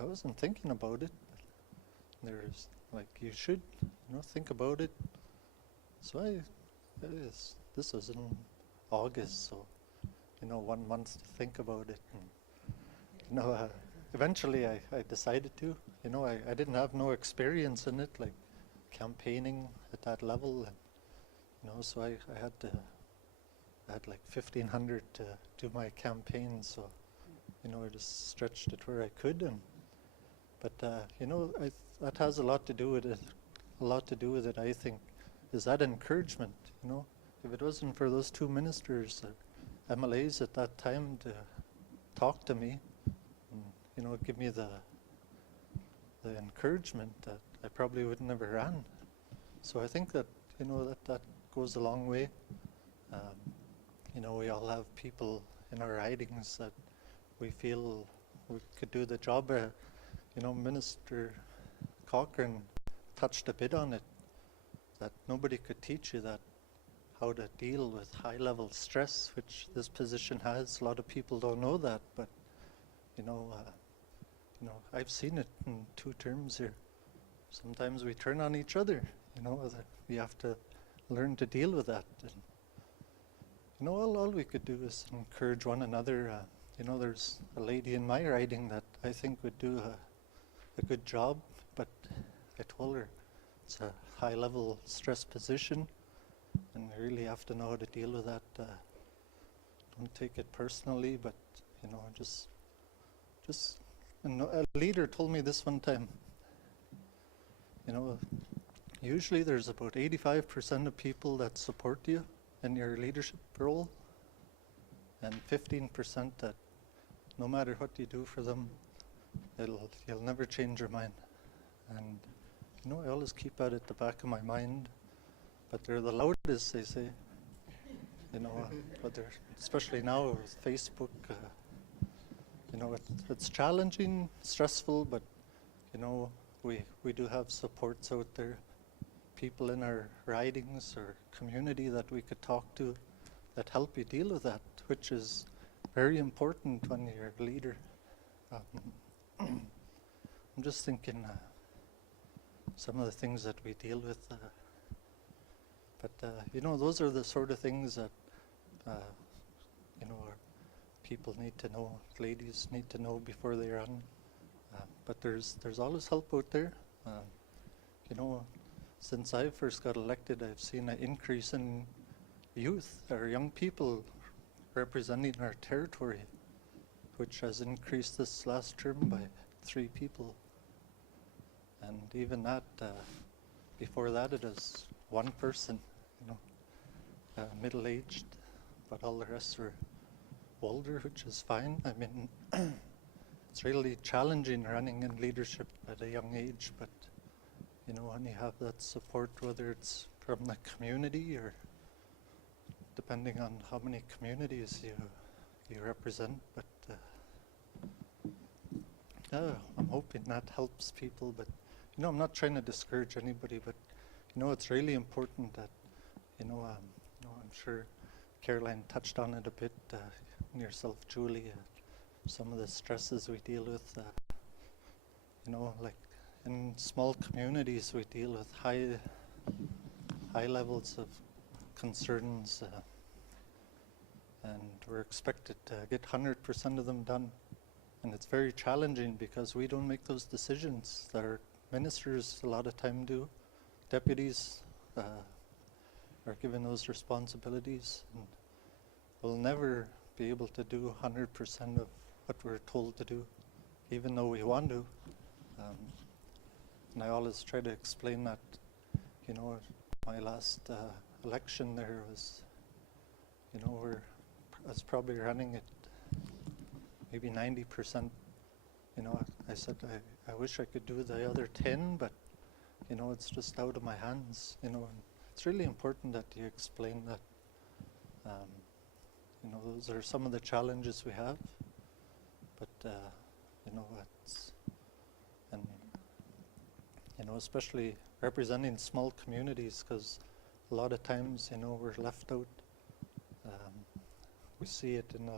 I wasn't thinking about it. But there's like, you should, think about it. So this was in August, so, 1 month to think about it. And, eventually I decided to. I didn't have no experience in it, like campaigning at that level. And, so I had like 1,500 to do my campaign, so, I just stretched it where I could. And, but, that has a lot to do with it. A lot to do with it, I think, is that encouragement, If it wasn't for those 2 ministers, MLAs at that time, to talk to me, and, give me the encouragement, that I probably would never ran. So I think that, that goes a long way. We all have people in our ridings that we feel we could do the job. Minister Cochrane touched a bit on it, that nobody could teach you that, how to deal with high-level stress, which this position has. A lot of people don't know that, but, I've seen it in 2 terms here. Sometimes we turn on each other, we have to learn to deal with that. And you know, all we could do is encourage one another. You know, there's a lady in my riding that I think would do a good job, but I told her it's a high-level stress position, and you really have to know how to deal with that. Don't take it personally, but you know, just. And a leader told me this one time. You know, usually there's about 85% of people that support you in your leadership role, and 15% that no matter what you do for them, you'll never change your mind. And you know, I always keep that at the back of my mind. But they're the loudest, they say. You know, but they're, especially now with Facebook. You know, it's challenging, stressful, but you know, we do have supports out there, people in our ridings or community that we could talk to that help you deal with that, which is very important when you're a leader. I'm just thinking some of the things that we deal with, but you know, those are the sort of things that you know, people need to know, ladies need to know before they run. But there's always help out there. You know, since I first got elected, I've seen an increase in youth or young people representing our territory, which has increased this last term by 3 people. And even that, before that it was 1 person, you know, middle-aged, but all the rest were older, which is fine. I mean, it's really challenging running in leadership at a young age, but you know, when you have that support, whether it's from the community or depending on how many communities you represent, but I'm hoping that helps people. But you know, I'm not trying to discourage anybody, but you know, it's really important that you know, I'm sure Caroline touched on it a bit, and yourself, Julie, some of the stresses we deal with. You know, like in small communities, we deal with high levels of concerns, and we're expected to get 100% of them done. And it's very challenging because we don't make those decisions that our ministers a lot of time do. Deputies are given those responsibilities, and we'll never be able to do 100% of what we're told to do, even though we want to. And I always try to explain that, you know, my last election there was, you know, I was probably running at maybe 90%. You know, I said I wish I could do the other 10, but you know, it's just out of my hands. You know, and it's really important that you explain that. You know, those are some of the challenges we have, but you know, and you know, especially representing small communities, because a lot of times, you know, we're left out. We see it in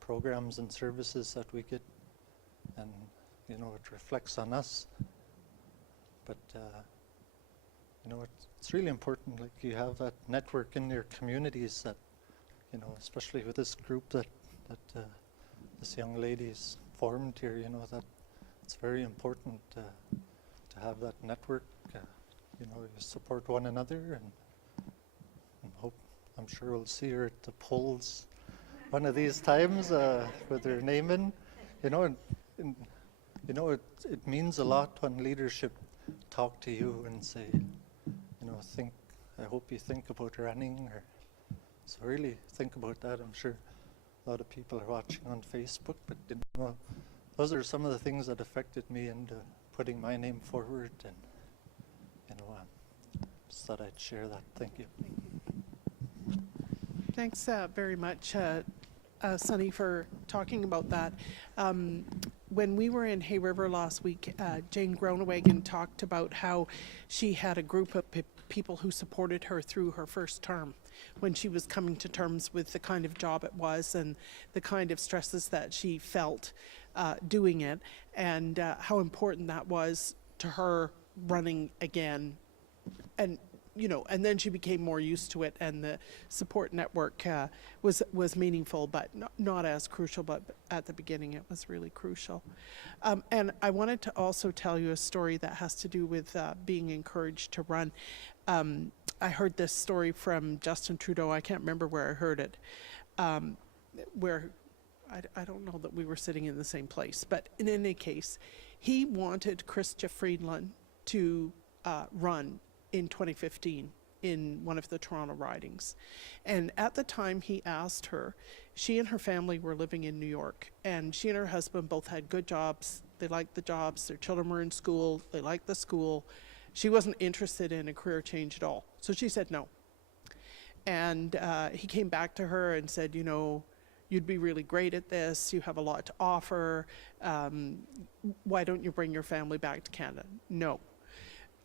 programs and services that we get, and you know, it reflects on us. But you know, it's really important, like you have that network in your communities that, you know, especially with this group that this young lady's formed here, you know, that it's very important to have that network. You know, you support one another, and I'm sure we'll see her at the polls one of these times with her name in. You know, and you know, it means a lot when leadership talk to you and say, you know, I hope you think about running, or so really think about that. I'm sure a lot of people are watching on Facebook, but you know, those are some of the things that affected me into putting my name forward, and you know, just thought I'd share that. Thank you. Thanks very much, Sunny, for talking about that. When we were in Hay River last week, Jane Groenewegen talked about how she had a group of people who supported her through her first term, when she was coming to terms with the kind of job it was and the kind of stresses that she felt doing it, and how important that was to her running again. And and then she became more used to it, and the support network was meaningful, but not as crucial. But at the beginning, it was really crucial. And I wanted to also tell you a story that has to do with being encouraged to run. I heard this story from Justin Trudeau. I can't remember where I heard it, where I don't know that we were sitting in the same place, but in any case, he wanted Chrystia Freeland to run in 2015 in one of the Toronto ridings. And at the time he asked her, she and her family were living in New York, and she and her husband both had good jobs. They liked the jobs, their children were in school, they liked the school. She wasn't interested in a career change at all. So she said no. And he came back to her and said, you'd be really great at this, you have a lot to offer, why don't you bring your family back to Canada? No.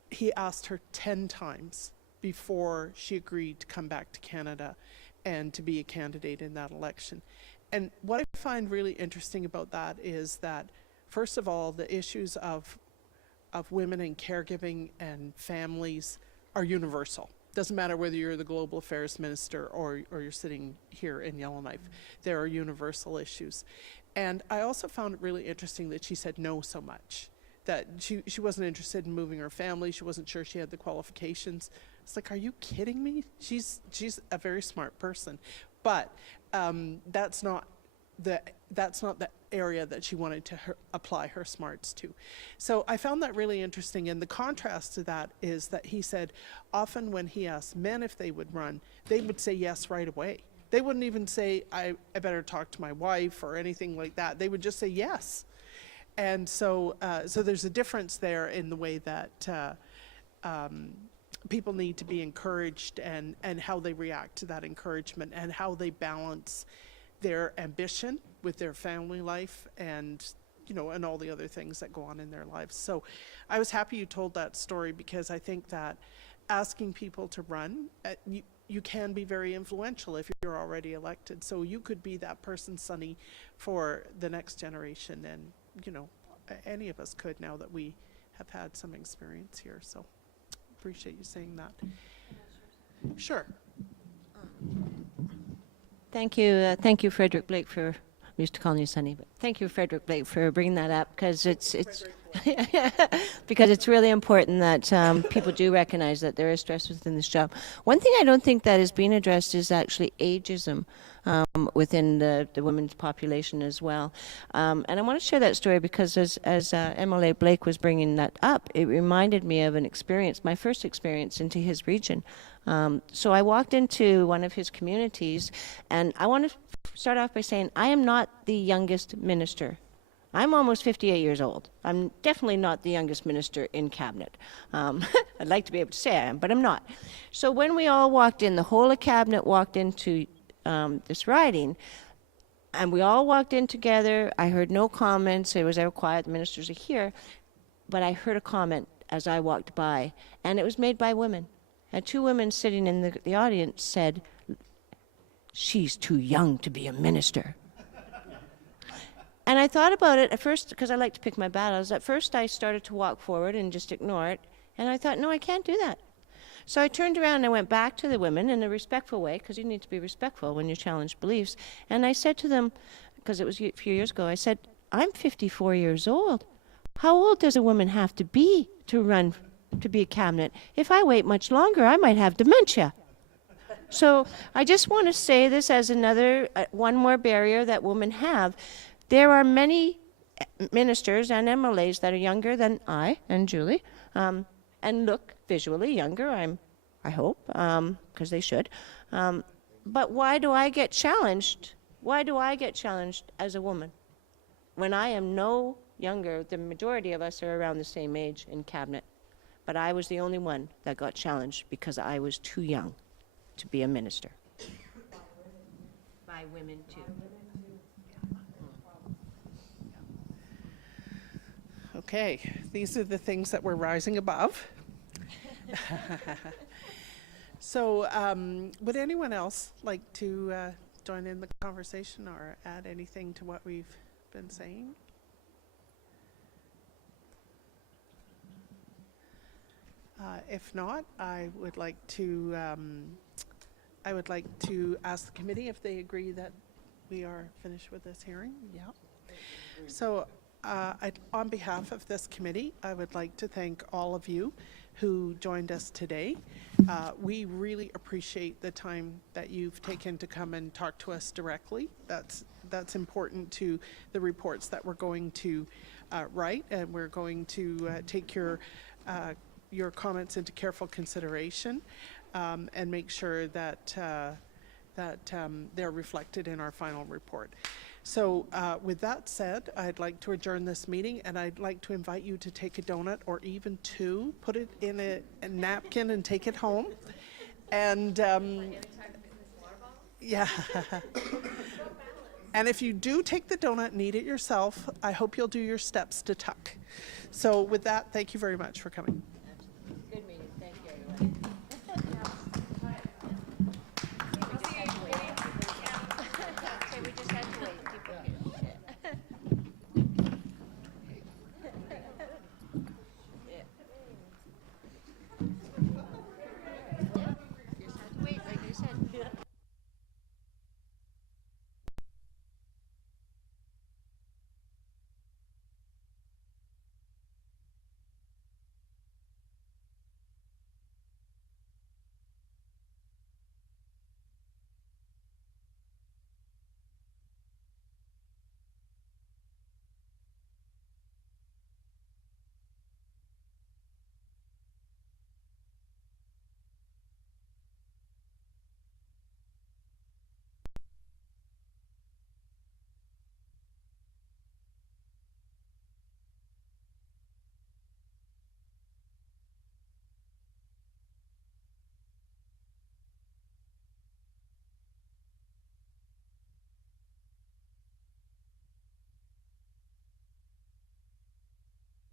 He asked her 10 times before she agreed to come back to Canada and to be a candidate in that election. And what I find really interesting about that is that, first of all, the issues of women and caregiving and families are universal. Doesn't matter whether you're the global affairs minister or you're sitting here in Yellowknife. There are universal issues. And I also found it really interesting that she said no so much. That she wasn't interested in moving her family. She wasn't sure she had the qualifications. It's like, are you kidding me? She's a very smart person. But that's not the area that she wanted to apply her smarts to. So I found that really interesting, and the contrast to that is that he said often when he asked men if they would run, they would say yes right away. They wouldn't even say, I better talk to my wife or anything like that. They would just say yes. And so there's a difference there in the way that people need to be encouraged and how they react to that encouragement and how they balance their ambition with their family life and and all the other things that go on in their lives. So I was happy you told that story, because I think that asking people to run, you can be very influential if you're already elected. So you could be that person, Sonny, for the next generation, and any of us could, now that we have had some experience here. So appreciate you saying that. Sure. Thank you, Frederick Blake, for, I'm used to calling you Sonny, but thank you, Frederick Blake, for bringing that up, because it's because it's really important that people do recognize that there is stress within this job. One thing I don't think that is being addressed is actually ageism within the women's population as well. And I want to share that story because as MLA Blake was bringing that up, it reminded me of an experience, my first experience into his region. So I walked into one of his communities, and I want to start off by saying I am not the youngest minister. I'm almost 58 years old. I'm definitely not the youngest minister in cabinet. I'd like to be able to say I am, but I'm not. So when we all walked in, the whole of cabinet walked into this riding, and we all walked in together. I heard no comments. It was ever quiet. The ministers are here. But I heard a comment as I walked by, and it was made by women. And two women sitting in the audience said, "She's too young to be a minister." And I thought about it at first, because I like to pick my battles. At first I started to walk forward and just ignore it. And I thought, no, I can't do that. So I turned around and I went back to the women in a respectful way, because you need to be respectful when you challenge beliefs. And I said to them, because it was a few years ago, I said, I'm 54 years old. How old does a woman have to be run to be a cabinet? If I wait much longer, I might have dementia. So I just want to say this as one more barrier that women have. There are many ministers and MLAs that are younger than I and Julie, and look visually younger, I hope, because they should. But why do I get challenged? Why do I get challenged as a woman when I am no younger? The majority of us are around the same age in cabinet, but I was the only one that got challenged because I was too young to be a minister. By women too. Okay, these are the things that we're rising above. So would anyone else like to join in the conversation or add anything to what we've been saying? If not, I would like to ask the committee if they agree that we are finished with this hearing. Yeah. So on behalf of this committee, I would like to thank all of you who joined us today. We really appreciate the time that you've taken to come and talk to us directly. That's important to the reports that we're going to write, and we're going to take your comments into careful consideration and make sure that they're reflected in our final report. So with that said, I'd like to adjourn this meeting, and I'd like to invite you to take a donut or even two, put it in a napkin and take it home. And yeah. And if you do take the donut and eat it yourself, I hope you'll do your steps to tuck. So with that, thank you very much for coming.